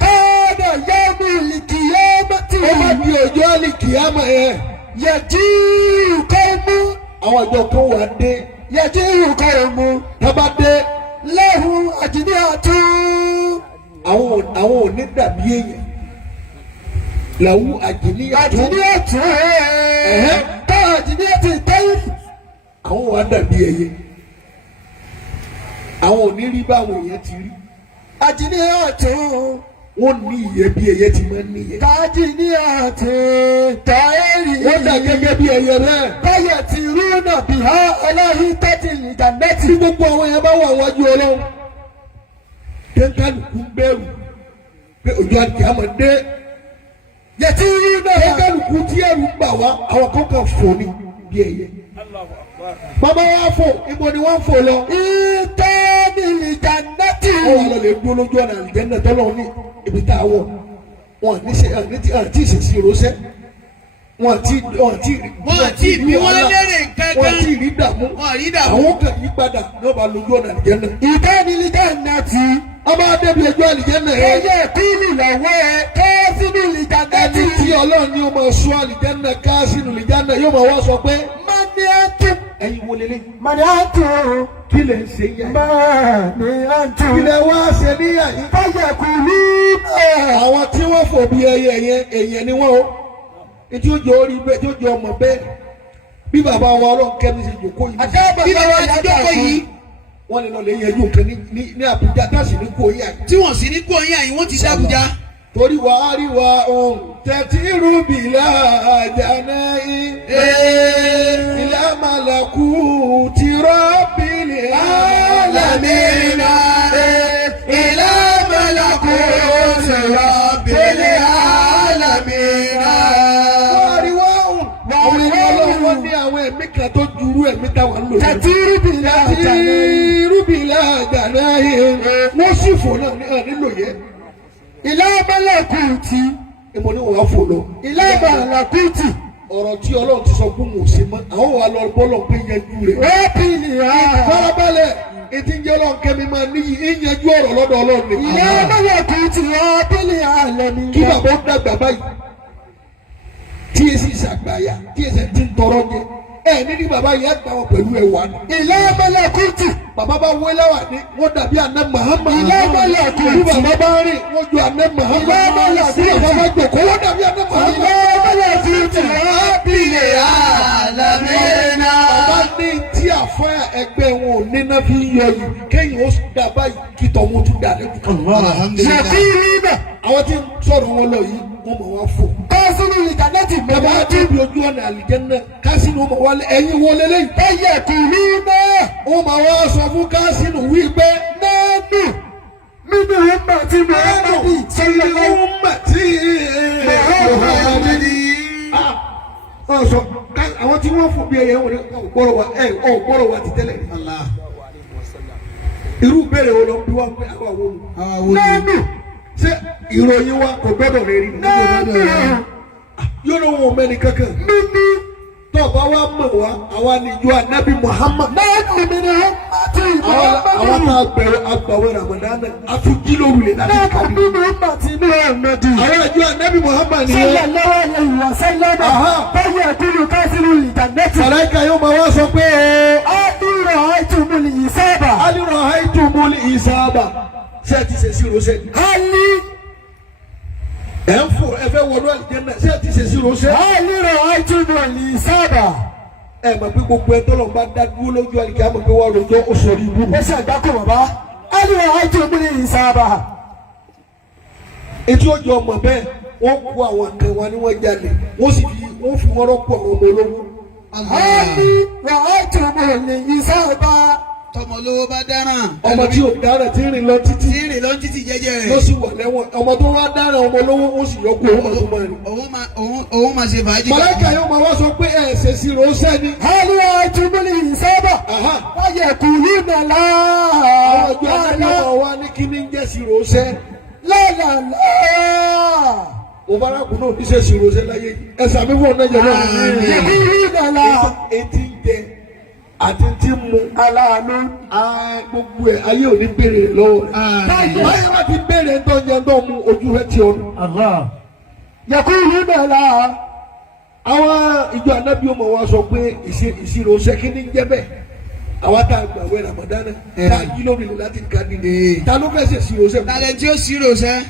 Kẹ́nà yawmul qiyamati. Ó má di ọjọ́ àlìkìyámà yẹn. Yaji'u qawmun. Àwọn ìjọ kan wà dé. Yaji'u qawmun. Tábà dé Lahum ajniyatun. àwọn ò ní dàbí èèyàn. Làwù àjìníyàtọ̀. Ajniyatun. Ká ajniyati tayr. Àwọn wà dàbí ẹyẹ. Àwọn ò ní rí báwọn èèyàn ti rí. Ajniyatun. Wọ́n ní ìyẹ́ bí ẹyẹ ti máa ń níyẹ́. Ká ajniyati tayr. Wọ́n dà gẹ́gẹ́ bí ẹyẹ náà. Fayatiruna biha ala hitatil jannati. Tí gbogbo àwọn yẹn bá wà wájú Ọlọ́run. Kẹ́ńkálùkù bẹ̀rù pé ọjọ́ àlìkìyámà dé. Yatiruna. Kẹ́ńkálùkù tí ẹ̀rù gbà wá àwọn kan kan fò ní bí ẹyẹ. Bàbá wa fò, ibo ni wọ́n fò lọ? إن كان nílì jannati. Ó wà lọ lè dúró lójú ọ̀nà àlìjẹ́nà tọ́lọ́ ní ibi tá a wọ̀. Wọ́n ní ṣe àti ìṣesí ìrọsẹ́. Wọ́n àti bí wọ́n lérè kankan. wọ́n àti ìrí dààmú. Àwọn kan yí padà ní ọba lójú ọ̀nà àlìjẹ́nà. Ìdá nílì jannati. Ọba Adébí ẹjọ́ àlìjẹ́nà Ó yẹ kúlù lọ́wọ́ ẹ káàsì nílì jannati. ẹni tí Ọlọ́run ní ọmọ sọ àlìjẹ́nà ká sínú àlìjẹ́nà yóò máa wá sọ pé Mani antum. ẹ̀yin wo lélẹ̀ Mani antum. kí lè ṣe yẹn Mani antum. kí lẹ wá ṣe níyà yìí. Fọyẹ kúlù. Àwọn tí wọ́n fò bí ẹyẹ yẹn èèyàn ni wọ́n o etí ó jẹ orí bẹ́ẹ̀ tí ó jẹ ọmọ bẹ́ẹ̀ bí bàbá wa Ọlọ́run kẹ́mi ṣe jòkó yìí. bí bàbá ti jókòó yìí. wọ́n lè lọ lè yẹjú nǹkan ní Àbújá táàsì ní kò yá. tí wọ́n sì ní kó yín àyìn wọ́n ti ṣàbújá. torí wà á rí wa ohun tẹ̀tí rúbìlà àjànà ilé màlàkù tí rọ́bìlì Alamina. Ila malakuti rabbil alamina. wọ́n rí wa ohun àwọn ẹni Ọlọ́run ní àwọn ẹ̀mí kan tó jurú ẹ̀mí táwọn lò. Tatiru bila jana. Rúbìlà àjànà wọ́n sì fò náà nílò yẹ. Ila malakuti. Èmo ni wọ́n á fò lọ. Ila malakuti. Ọ̀rọ̀ tí Ọlọ́run ti sọ fún mò ń ṣe mọ́ àwọn wà lọ bọ́lọ̀ pé yẹjú rẹ̀. Rabbil alamina. Farabalẹ̀ etí ń jẹ́ Ọlọ́run kẹ́mi máa níyì ìyẹjú ọ̀rọ̀ lọ́dọ̀ Ọlọ́run ni. Ila malakuti rabbil alamina. Kí bàbá ó dàgbà báyìí tí èsì ìṣàgbáyà tí èsì ti ń tọrọ jẹ ní bàbá yẹn gbà wọn pẹ̀lú ẹwà ni. Ila malakuti. Bàbá bá wé láwà ní wọ́n dàbí àná Mahama. Ila malakuti. Bí bàbá bá rìn wọ́n ju àná Mahama. Ila malakuti. Bí bàbá bá jòkó wọ́n dàbí àná Mahama. Ila malakuti rabbil alamina. Bàbá ní tí àfọ́ ẹgbẹ́ wọn ò níná fi ń yọ yìí kéyìn ó dà báyìí kí tọ̀wọ́n tún dà lẹ́kùn. Yaqilina. Àwọn tí ń sọ̀rọ̀ wọn lọ yìí wọ́n mọ̀ wá fò. Kọ́sínú ìjànẹ́tì Bàbá mẹ́ta. tó bí ojú ọ̀nà àlìjẹ́nnà kásínú mọ̀ wálé ẹ̀yin wọlé lẹ́yìn. Fọyẹ kúlù náà. Wọ́n máa wá sọ fún kásínú wípé Nánú. Nínú ìmọ̀ tí Muhammadu sallallahu àwọn tí wọ́n fún bí ẹyẹ wọn ọ̀gbọ́rọ̀ wa ti tẹ́lẹ̀. Irú bẹ̀rẹ̀ wo lọ bí wọ́n pé àwọn àwọn ohun. Nánú. Ṣé ìròyìn wa kò gbọ́dọ̀ lè rí? Nánú. Yóò lọ wọn mẹ́ni kankan. Nínú. Tọ́ọ̀bá wa mọ̀ wá àwa ni ìjọ Ànábì Muhammad. Nánú mi ni Muhammadu. Àwọn tá a gbẹ̀rọ agbàwẹ̀ Ramadan àtúntí lóru lè láti Nánú kàbí. mi ni Muhammadu. Àwọn ìjọ Ànábì Muhammad ni wọ́n. Sallallahu alayhi wa sallam. Fọyẹ kúlù kọ́sínú ìjànẹ́tì. Màláíkà yóò máa wá sọ pé Àdúrà àìtùmùlì ìsábà. alírọ̀ àìtùmùlì ìsáàbà ṣé ẹ ti ṣe sí rosẹ́. Hali. Ẹ ń fò ẹ fẹ́ wọnú àlìjẹ́nnà ṣé ẹ ti ṣe sí rosẹ́. Àdúrà àìtùmùlì ìsábà. Ẹ mọ̀ pé gbogbo ẹ tọ́lọ̀ bá dá dúró lójú àlìkẹ́ àmọ̀ pé wọ́n rojọ́ ó sọ ní ibú. Ó ṣe àgbákò bàbá. Àdúrà àìtùmùlì ìsábà. Etí ó jọ ọmọ bẹ́ẹ̀ wọ́n kó àwọn kan wa ní wọ́n jalè wọ́n fi wọ́n rọ́pò àwọn ọmọ olówó. Hali wà àìtùmùlì ìsábà. tọmọ olówó bá dáràn. Ọmọ tí ò dáràn tí ń rìn lọ títí tí ń rìn lọ títí jẹ́jẹ́ ló rẹ̀. sì wà lẹ́wọ̀n ọmọ tó wá dáràn ọmọ olówó ó sì yọ kó ọmọ tó máa rìn. òun máa ṣe fàájì. Màláíkà yóò máa wá sọ pé ẹ ṣe sí rosẹ́ ni. Hali wà àìtùmùlì ìsábà. Fọyẹ kúlù nàlá. Àwọn ìjọ àgbẹ̀wò wa ní kí ní jẹ́ sí rosẹ́. Lálàlá. Mubarak náà ní ṣe sí rosẹ́ láyé ẹ sàmì fún ọ̀nà ìjọba. Kúlù nàlá. Etí ń jẹ àti tí ń mu Aláàánú. gbogbo ẹ̀ ayé ò ní béèrè lọ́wọ́ rẹ̀. Báyọ̀ wá ti béèrè ń tọ́jú tó mu ojú rẹ̀ ti ọ̀nà. Allah. Yakulu nàlá. Àwọn ìjọ Ànábì ọmọ wa sọ pé ìṣirò ṣẹ́kí ní jẹ́ bẹ́ẹ̀. Àwa tá a gbà wẹ̀ Ramadana tá a yí lórí láti ká nílé. Ta ló fẹ́ ṣe ìṣirò ṣẹ́? Tàlẹ́ tí ó ṣírò sẹ́.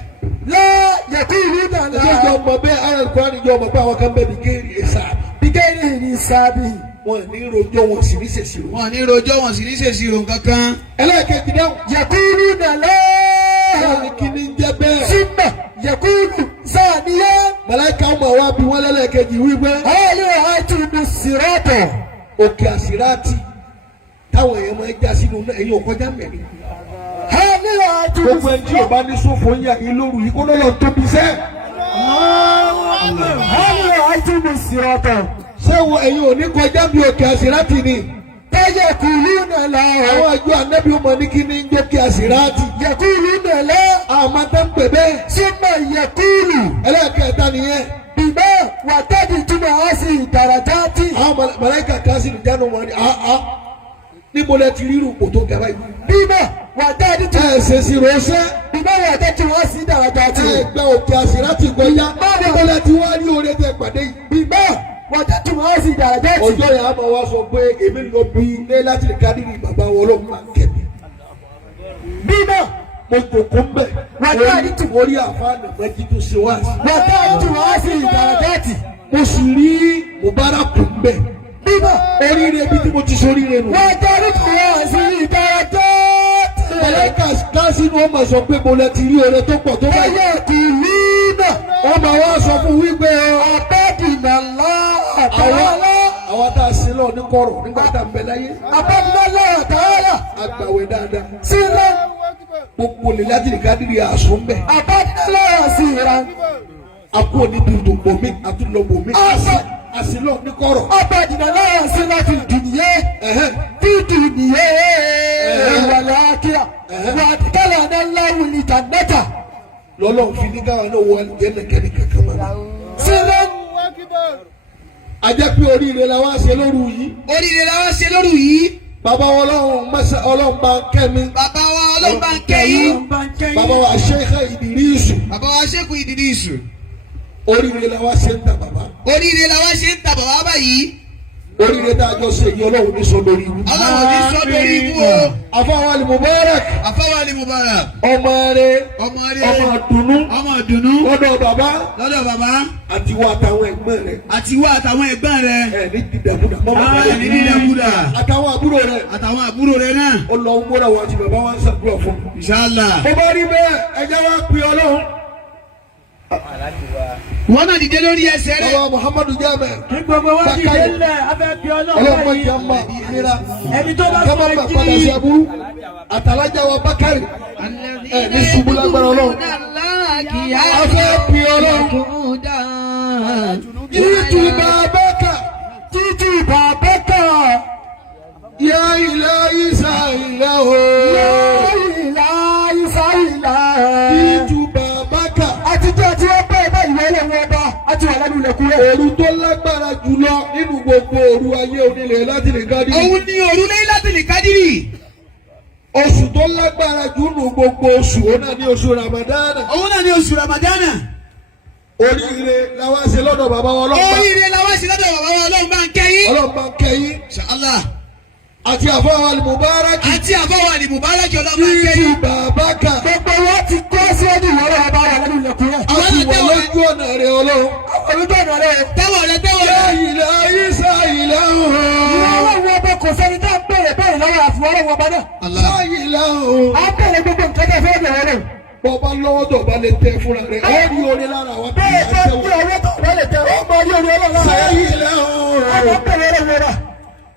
Lá yakulu nàlá. Ṣé ìjọ ọmọ bẹ́ẹ̀ ayọ̀ kúrò níjọ ọmọ pé àwọn kan bẹ́ẹ̀ bí kéèrè ẹ̀sà. Bíkẹ́rì ní sábì. Wọ́n ní rojọ́ wọn sì ní ṣèṣirò. Wọ́n ní rojọ́ wọn sì ní ṣèṣirò kankan. Ẹlẹ́ẹ̀kejì dáhùn. Yakulu nàlá. Wọ́n ní kí ní jẹ́ bẹ́ẹ̀. Súnmọ̀ yakulu sáàníyá. Màláíkà ọmọ wa bí wọ́n lẹ́lẹ́kejì wípé Hali àìtùmù sírọ́tọ̀. òkè àsìrátì táwọn èèyàn máa ń já sínú náà ẹ̀yin ọ̀kọ́já mẹ́rin. Hali àìtùmù Gbogbo ẹni tí ò bá ní sófo ń yà ní lóru yìí kó ló lọ tóbi sẹ́. Hali àìtùmù sírọ́tọ̀. Ṣé wo ẹ̀yin ò ní kọjá bí òkè àsìrátì ni? فيقولون لا àwọn àjọ ànábì ọmọ ní kí ni ń jẹ́ kí àsìráàtì. يقولون لا àmọ́ tó ń pè bẹ́ẹ̀. ثم يقول ẹlẹ́ẹ̀kẹta nìyẹn. بما وتجتم هذه الدرجات àwọn màláíkà kan sì jánu wọn ni níbo lẹ ti rírun kò tó gaba yìí. بما وتجتم ẹ ṣe sí rọ́ṣẹ́. بما وتجتم هذه الدرجات ẹ gbẹ òkè àsìráàtì gbẹ̀yà. níbo lẹ ti wá ní oore tẹ pàdé yìí. بما وتجتم هذه الدرجات ọjọ́ yẹn a máa wá sọ pé èmi ló bí ilé láti lè ká nínú bàbá wọn ló máa kẹ́mi. بما mo jòkó ń bẹ̀. orí àfáàní mẹ́jì tó ṣe wá. وتجتم هذه الدرجات mo sì rí Mubaraku ń bẹ̀. بما oríire bí tí mo ti sọ oríire nù. وتجتم هذه الدرجات màláíkà káàsínú ọmọ sọ pé mo lẹ ti rí oore tó pọ̀ tó báyìí. فيقولون ọmọ wa sọ fún wípé عبادنا الله تعالى àwọn tá a sin lọ ní kọ̀rọ̀ nígbà tá a ń bẹ láyé. عبادنا الله تعالى agbàwẹ̀ dáadáa. سرا gbogbo lè láti lè ká níbi àṣọ ń bẹ̀. عبادنا الله سرا a kú òní dundun bomi àtúndọ̀bọ̀ mi. àsìlọ ní kọ̀rọ̀. عبادنا الله سرا في الدنيا في الدنيا والآخرة وأدخلنا الله الجنة lọ́lọ́run fi ní káwọn náà wọ ẹnìkẹ́ni kankan mọ́. سرا a jẹ́ pé oríire la wá ṣe lóru yìí. oríire la wá ṣe lóru yìí. bàbá wa ọlọ́run bá ń kẹ́ mi. bàbá wa ọlọ́run bá ń kẹ́ yín. bàbá wa Sheikh Idrisu. bàbá wa Sheikh Idrisu. oríire la wá ṣe ń ta bàbá. oríire la wá ṣe ń ta bàbá báyìí. oríire tá a jọ ṣe yìí ọlọ́run ní sọ lórí ibú. ọlọ́run ní sọ lórí ibú o. àfọwọ́ Ali Mubarak. àfọwọ́ Ali Mubarak. ọmọ rẹ ọmọ dùnú. ọmọ dùnú. lọ́dọ̀ bàbá. lọ́dọ̀ bàbá. àti wá àtàwọn ẹ̀gbọ́n rẹ. àti wá àtàwọn ẹ̀gbọ́n rẹ. ẹ ní dídàkudà. ní dídàkudà. àtàwọn àbúrò rẹ. àtàwọn àbúrò rẹ náà. ó lọ ń múra wọn àti bàbá wa ń ṣàdúrà fún. Inshallah. bó bá rí bẹ́ẹ̀ ẹ jẹ́ wá pè Ọlọ́run. wọ́n náà dìde lórí ẹsẹ̀ rẹ̀. bàbá Muhammadu Jabir. kí gbogbo wa dìde ńlẹ̀ abẹ́ bí ọlọ́pàá ọlọ́pàá ìjà ń bá nira. ẹni tó bá kọ́mọ́ bá padà sí aburú. àtàlájà wa Bákàrí. ẹ ní ṣubú lágbára Ọlọ́run. a fẹ́ pè Ọlọ́run. títí bàbáka. títí bàbáka. yá ilá isa ilá o. yá ilá isa ilá. títí bàbáka. àtijọ́ tí wọ́n bẹ̀rẹ̀ bá ìwé ọlọ́run ọba àti wà lẹ́nu ilẹ̀kùnrin. òru tó lágbára jùlọ nínú gbogbo òru ayé onílẹ̀ láti lè ká dìrì. òun ni òru lẹ́yìn láti lè kádìrì. oṣù tó lágbára jù nínú gbogbo oṣù òun náà ní oṣù Ramadana. òun náà ni oṣù Ramadana. oríire làwọn ṣe lọ́dọ̀ bàbá wa ọlọ́pàá. oríire la wá sí lọ́dọ̀ bàbá wa ọlọ́run bá ń kẹ́yìn. ọlọ́pàá ń kẹ́yìn. Inshallah. àti àfọwọ́ Ali Mubarak. àti àfọwọ́ Ali Mubarak ọlọ́run bá ń títí kẹ́yìn. bàbáka. gbogbo wọn ti kọ́ síwájú ìwọ́rọ̀ ọba wà lẹ́nu ilẹ̀kùnrin. àti wà lójú ọ̀nà rẹ̀ Ọlọ́run. olùdó ọ̀nà rẹ̀. tẹ́wọ̀ rẹ tẹ́wọ̀ yá rẹ. ilá isa ilá o. ọlọ́run ọba kò sẹ́ni tá a bẹ̀rẹ̀ lọ́wọ́ àfọwọ́rọ̀ ọba náà. yá ilá o. a bẹ̀rẹ̀ gbogbo nǹkan tẹ̀ fẹ́ bẹ̀rẹ̀ rẹ̀. bọ́ba lọ́wọ́ tó bá lè tẹ fúnra rẹ̀ ó rí orí lára àwọn tó bẹ́ẹ̀ yà bá sẹ́wọ̀n. gbé ọwọ́ tó bá lè tẹ ọmọ orí orí ọlọ́run. yá ilá o. àwọn bẹ̀rẹ̀ rẹ̀ wọ̀rà.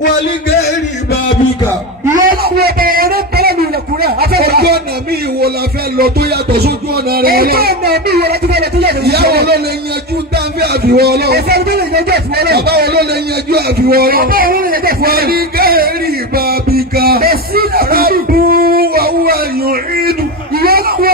wàlí gẹ́rì bàbíkà. ìwọ ọlọ́run ọba ọ̀rẹ́ bẹ̀rẹ̀ ní ilẹ̀kùnrin. ojú ọ̀nà mi ìwo la fẹ́ lọ tó yàtọ̀ sójú ọ̀nà rẹ̀ ojú Ọlọ́run. ọ̀nà mi ìwọ láti fẹ́ lọ tó yàtọ̀ sí ìyàwó ló lè yanjú dáńfẹ́ àfiwọ́ Ọlọ́run. ẹ̀fẹ́ tó lè yanjú ẹ̀fọ́ ọlọ́run. bàbá wo ló lè yanjú àfiwọ́ Ọlọ́run. bàbá òun lè yanjú ẹ̀fọ́ wàlí ọlọ́run. gẹ́rì bàbíkà. èsì ìlẹ̀kùnrin. rábù wàhùwà yòó ìdù. ìwọ ọlọ́run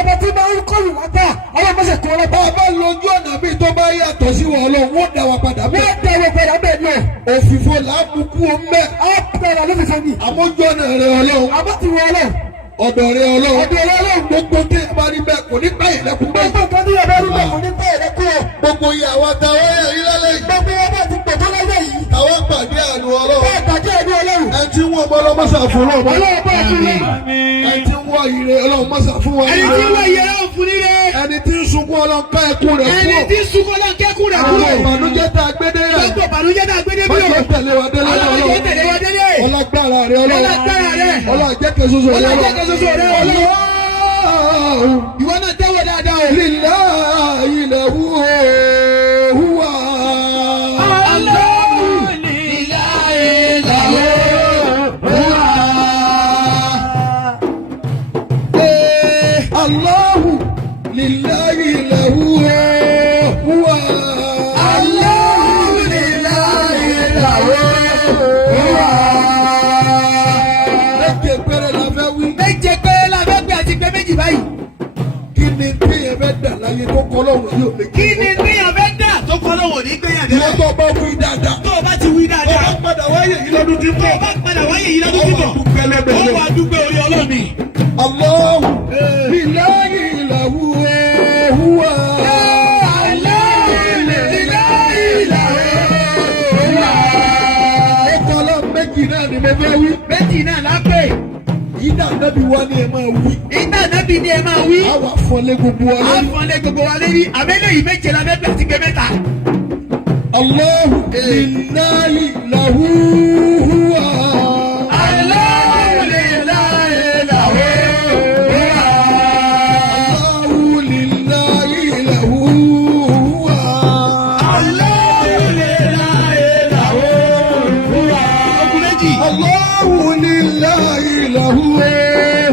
ọba tí máa ń kọlù látà ọlọ́mọṣẹ́ kọ́ ọlọ́pàá. bàbá lójú ọ̀nà mi tó bá yàtọ̀ sí wọ Ọlọ́run wọ́n dá wa padà bẹ́ẹ̀. wọ́n dẹ̀wọ̀ padà bẹ́ẹ̀ ni o. òfìfo làákùkù ọmọ ọ̀pẹ̀rẹ̀ ló fi sẹ́ni. àmójú ọ̀nà rẹ̀ Ọlọ́run. àbọ̀ ti wọ ọlọ́run. ọ̀dọ̀ rẹ̀ Ọlọ́run. ọ̀dọ̀ rẹ̀ Ọlọ́run. gbogbo tí a bá rí bẹ́ẹ̀ kò ní báyìí lẹ́kùn bẹ́ẹ̀. gbogbo nǹkan tí yóò bá rí bẹ́ẹ̀ kò ní bẹ́ẹ̀ lẹ́kùn o. gbogbo ìyàwó àtàwọn ẹ̀yà yìí lálẹ́ yìí. gbogbo wọn bá ti pọ̀ tó lọ́wọ́ yìí. àwọn pàdé àánú Ọlọ́run. bẹ́ẹ̀ tàjẹ́ ẹ̀mí ọlọ́run. ẹni tí wọ́n bọ́ ọlọ́mọ́sà fún ọlọ́run. ọlọ́run bá ti rí. ẹni tí wọ́n ire ọlọ́mọ́sà fún wọn. ẹni tí wọ́n yẹ ọ́ fún nílé. ẹni tí ń sunkún Ọlọ́run ká ẹkún rẹ̀ ẹni kúrò. tí sunkún lọ kẹ́kún rẹ̀ kúrò. àwọn ìbànújẹ́ tá a gbé dé yà. gbogbo ìbànújẹ́ náà gbé dé bí o. ọjọ́ tẹ̀lé wa délé ọlọ́run tẹ̀lé wa délé. ọlọ́gbàrà rẹ̀ Ọlọ́run. ọlọ́gbàrà rẹ̀. ọlọ́jẹ́kẹ̀soso rẹ̀ ọlọ́jẹ́kẹ̀soso rẹ̀ Ọlọ́run. Ọlọ́run. ìwọ náà tẹ́wọ̀ dáadáa o. lillahi lahu huwa. Allahu lillahi lahu huwa. Allahu lillahi lahu huwa. àdé. ìwọ tó bá wí dáadáa. tó o bá ti wí dáadáa. ó bá padà wáyé yìí lọ́dún tí ń tó bọ̀. o bá padà wáyé yìí lọ́dún tí ń bọ̀. ó wà dúpẹ́ orí ọlọ́ọ̀ni. Allahu billahi lahu huwa. méjì náà lápè. ìdá nábì wa ni ẹ máa wí. ìdá nábì ni ẹ máa wí. àwa fọlé gbogbo wa lórí. àfọ̀nlé gbogbo wa lérí. àbẹ́lẹ̀ yìí méje la bẹ́ẹ̀ bẹ́ẹ̀ ti gbé mẹ́ta. Allahu lillahi lahu huwa. Allahu lillahi lahu huwa. Allahu lillahi lahu huwa. Allahu lillahi lahu huwa. Ogun méjì. Allahu lillahi lahu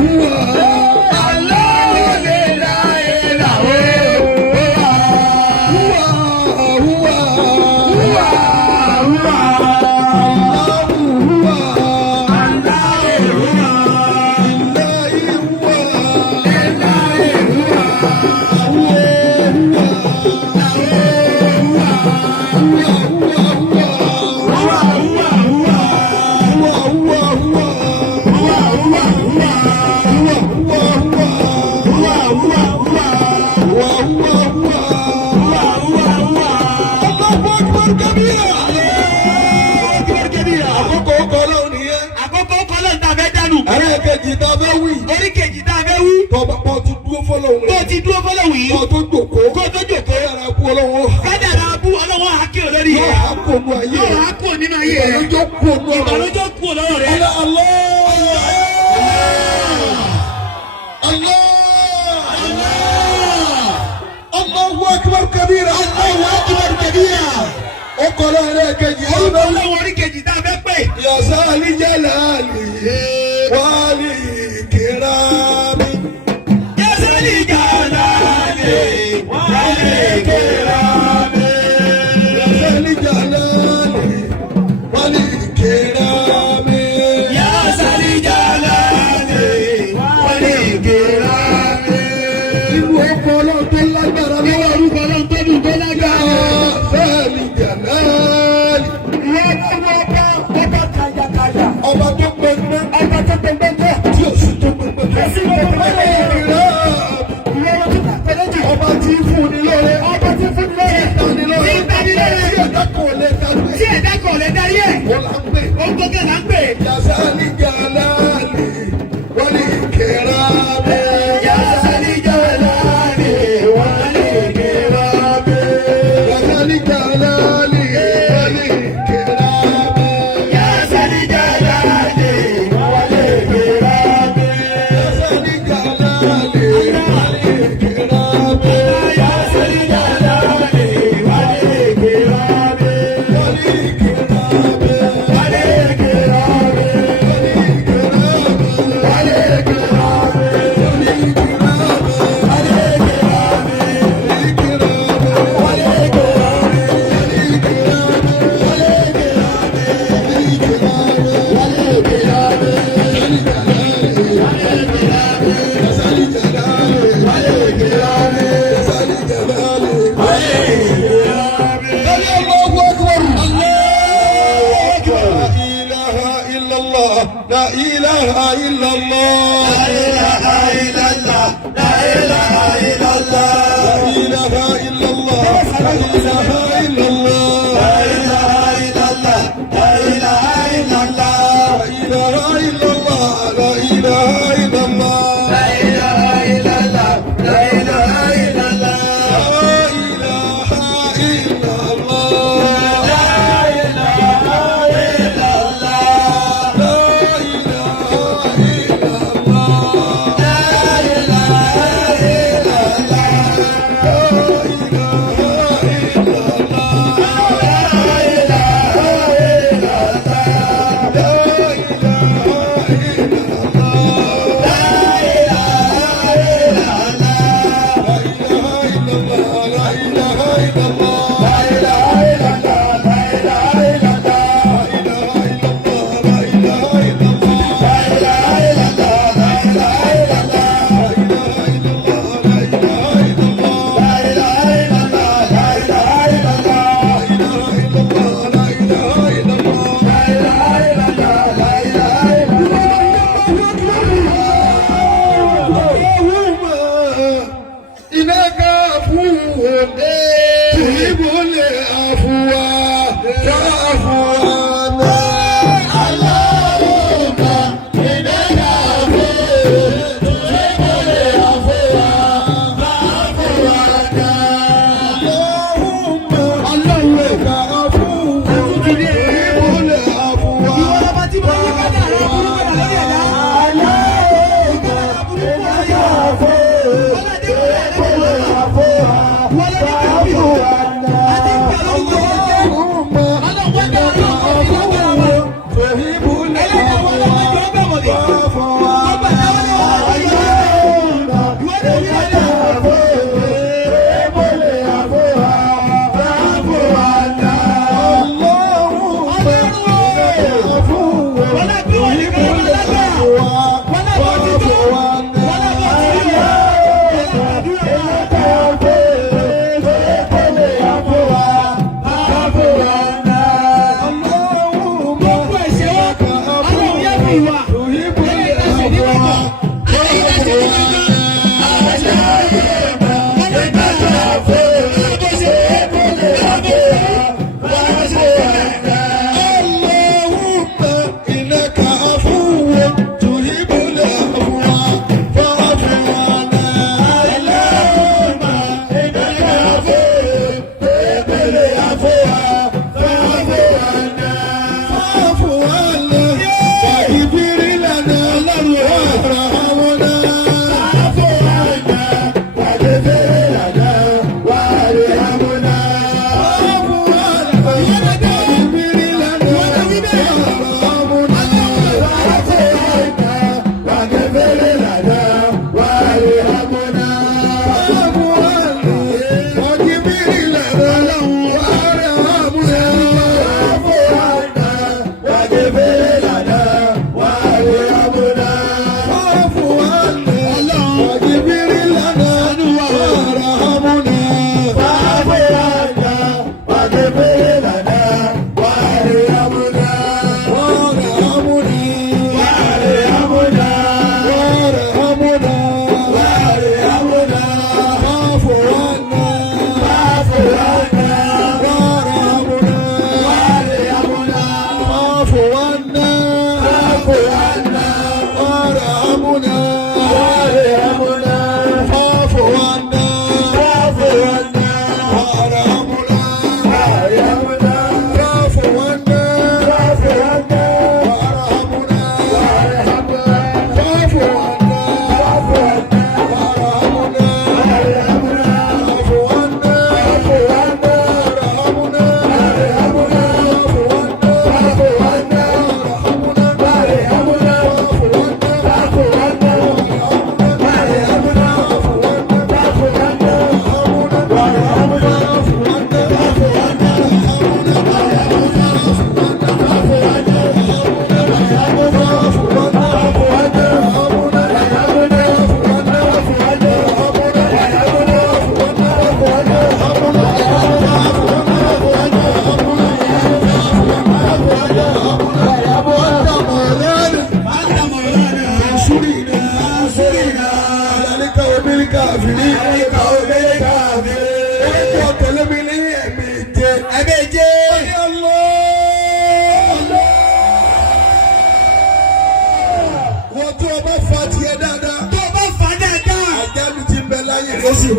huwa. Kejì tá a fẹ́ wí. Orí kejì tá a fẹ́ wí. Tọ́ba pọ̀ ti dúró fọlọ́hún. Tó ti dúró fọlọ́hún yìí. Kọ́ tó jòkó. Kó tó jòkó. Kádàrá kú ọlọ́wọ́. Kádàrá bú ọlọ́wọ́ hakẹ́ olórí Yóò rẹ̀. há kó nu ayé rẹ̀. Yóò há kó nínú ayé rẹ̀. Ìbànújẹ́ kú ọ̀nù ọ̀rọ̀. Ìbànújẹ́ kú ọlọ́wọ́ rẹ̀. Allahu akbar kabira. Allahu akbar kabira. Ó kọ́lá ẹ̀rẹ́ kejì. Ọlọ́wọ́ orí kejì tá a fẹ́ pè. Yasa ali jalali wali kirami. Yasa ali jalali wali kirami. Yasa ali jalali wali kirami. Yasa ali jalali wali kirami. Ìlú ọkọ̀ ọlọ́run tó lágbára lọ́wọ́. Ìwọ orúkọ ọlọ́run tó dùn tó lágbára. Yasa ali jalali. Ọba tó gbẹgbẹ. Ọba tó gbẹgbẹ. Tí o sì tó gbẹgbẹ. Èsì tó gbẹgbẹ. Ọba tí ń fún ni lóore. Ọba tí ń fún ni lóore. Tí ń tani lóore. Tí ń tani lóore. Tí ẹ̀dá kan ò lè darí. Tí ẹ̀dá kan ò lè darí ẹ̀. Wọ́n là ń pè. Ó ń gbọ́gẹ́ là ń pè. Yasa ali jalali wali kirami. Yasa ali jalali wali kirami. Yasa ali jalali wali kirami. Yasa ali jalali wali kirami. Yasa ali jalali wali kirami. Yasa ali jalali wali kirami. Wali kirami. Wali kirami. لا إله إلا الله لا إله إلا الله لا إله إلا الله لا إله إلا الله لا إله إلا الله لا إله إلا الله لا إله إلا الله لا إله إلا الله لا إله إلا الله لا إله إلا الله لا إله إلا الله لا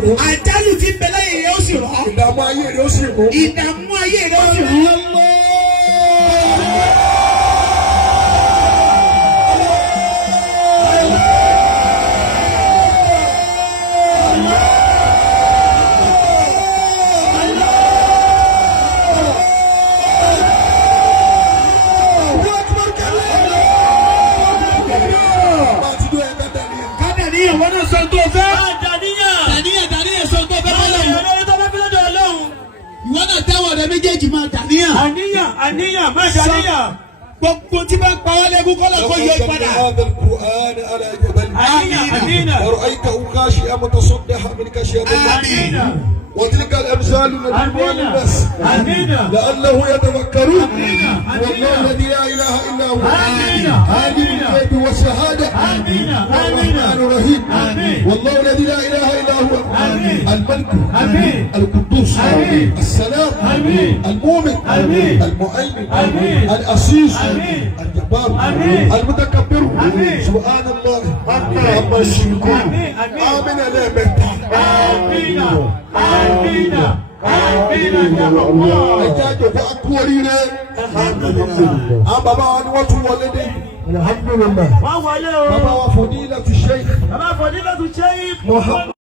rò. àjálù tí ń bẹ lẹ́yìn rẹ̀ ó sì rọ̀. ìdààmú ayé rẹ̀ ó sì rò. ìdààmú ayé rẹ̀ ó sì rọ̀. Ìwọ náà sọ tó fẹ́. Dàníyàn sọ tó fẹ́ bọ́lá yìí. Ìwọ náà tẹ́wọ̀ rẹ méjèèjì máa dàníyàn. àníyàn má dàníyàn. Gbogbo tí bá ń pa wá lẹ́kún kọ́lọ̀ kó yọ padà. هذا القرآن على جبل ورأيته خاشعا متصدعا من خشية الله وتلك الأمثال نضربها للناس لعله يتفكرون والله الذي لا إله إلا هو عالم الغيب والشهادة الرحمن الرحيم والله الذي لا إله إلا هو الملك القدوس السلام المؤمن المؤمن العزيز الجبار المتكبر سبحان الله عما يشركون آمين لا مهتا ẹjẹ àjòkó akú oríire àwọn bàbá wa ni wọ́n tún wọlé dé. wọ́n wọlé o. bàbá wa Fadilatu Sheikh. bàbá Fadilatu Sheikh.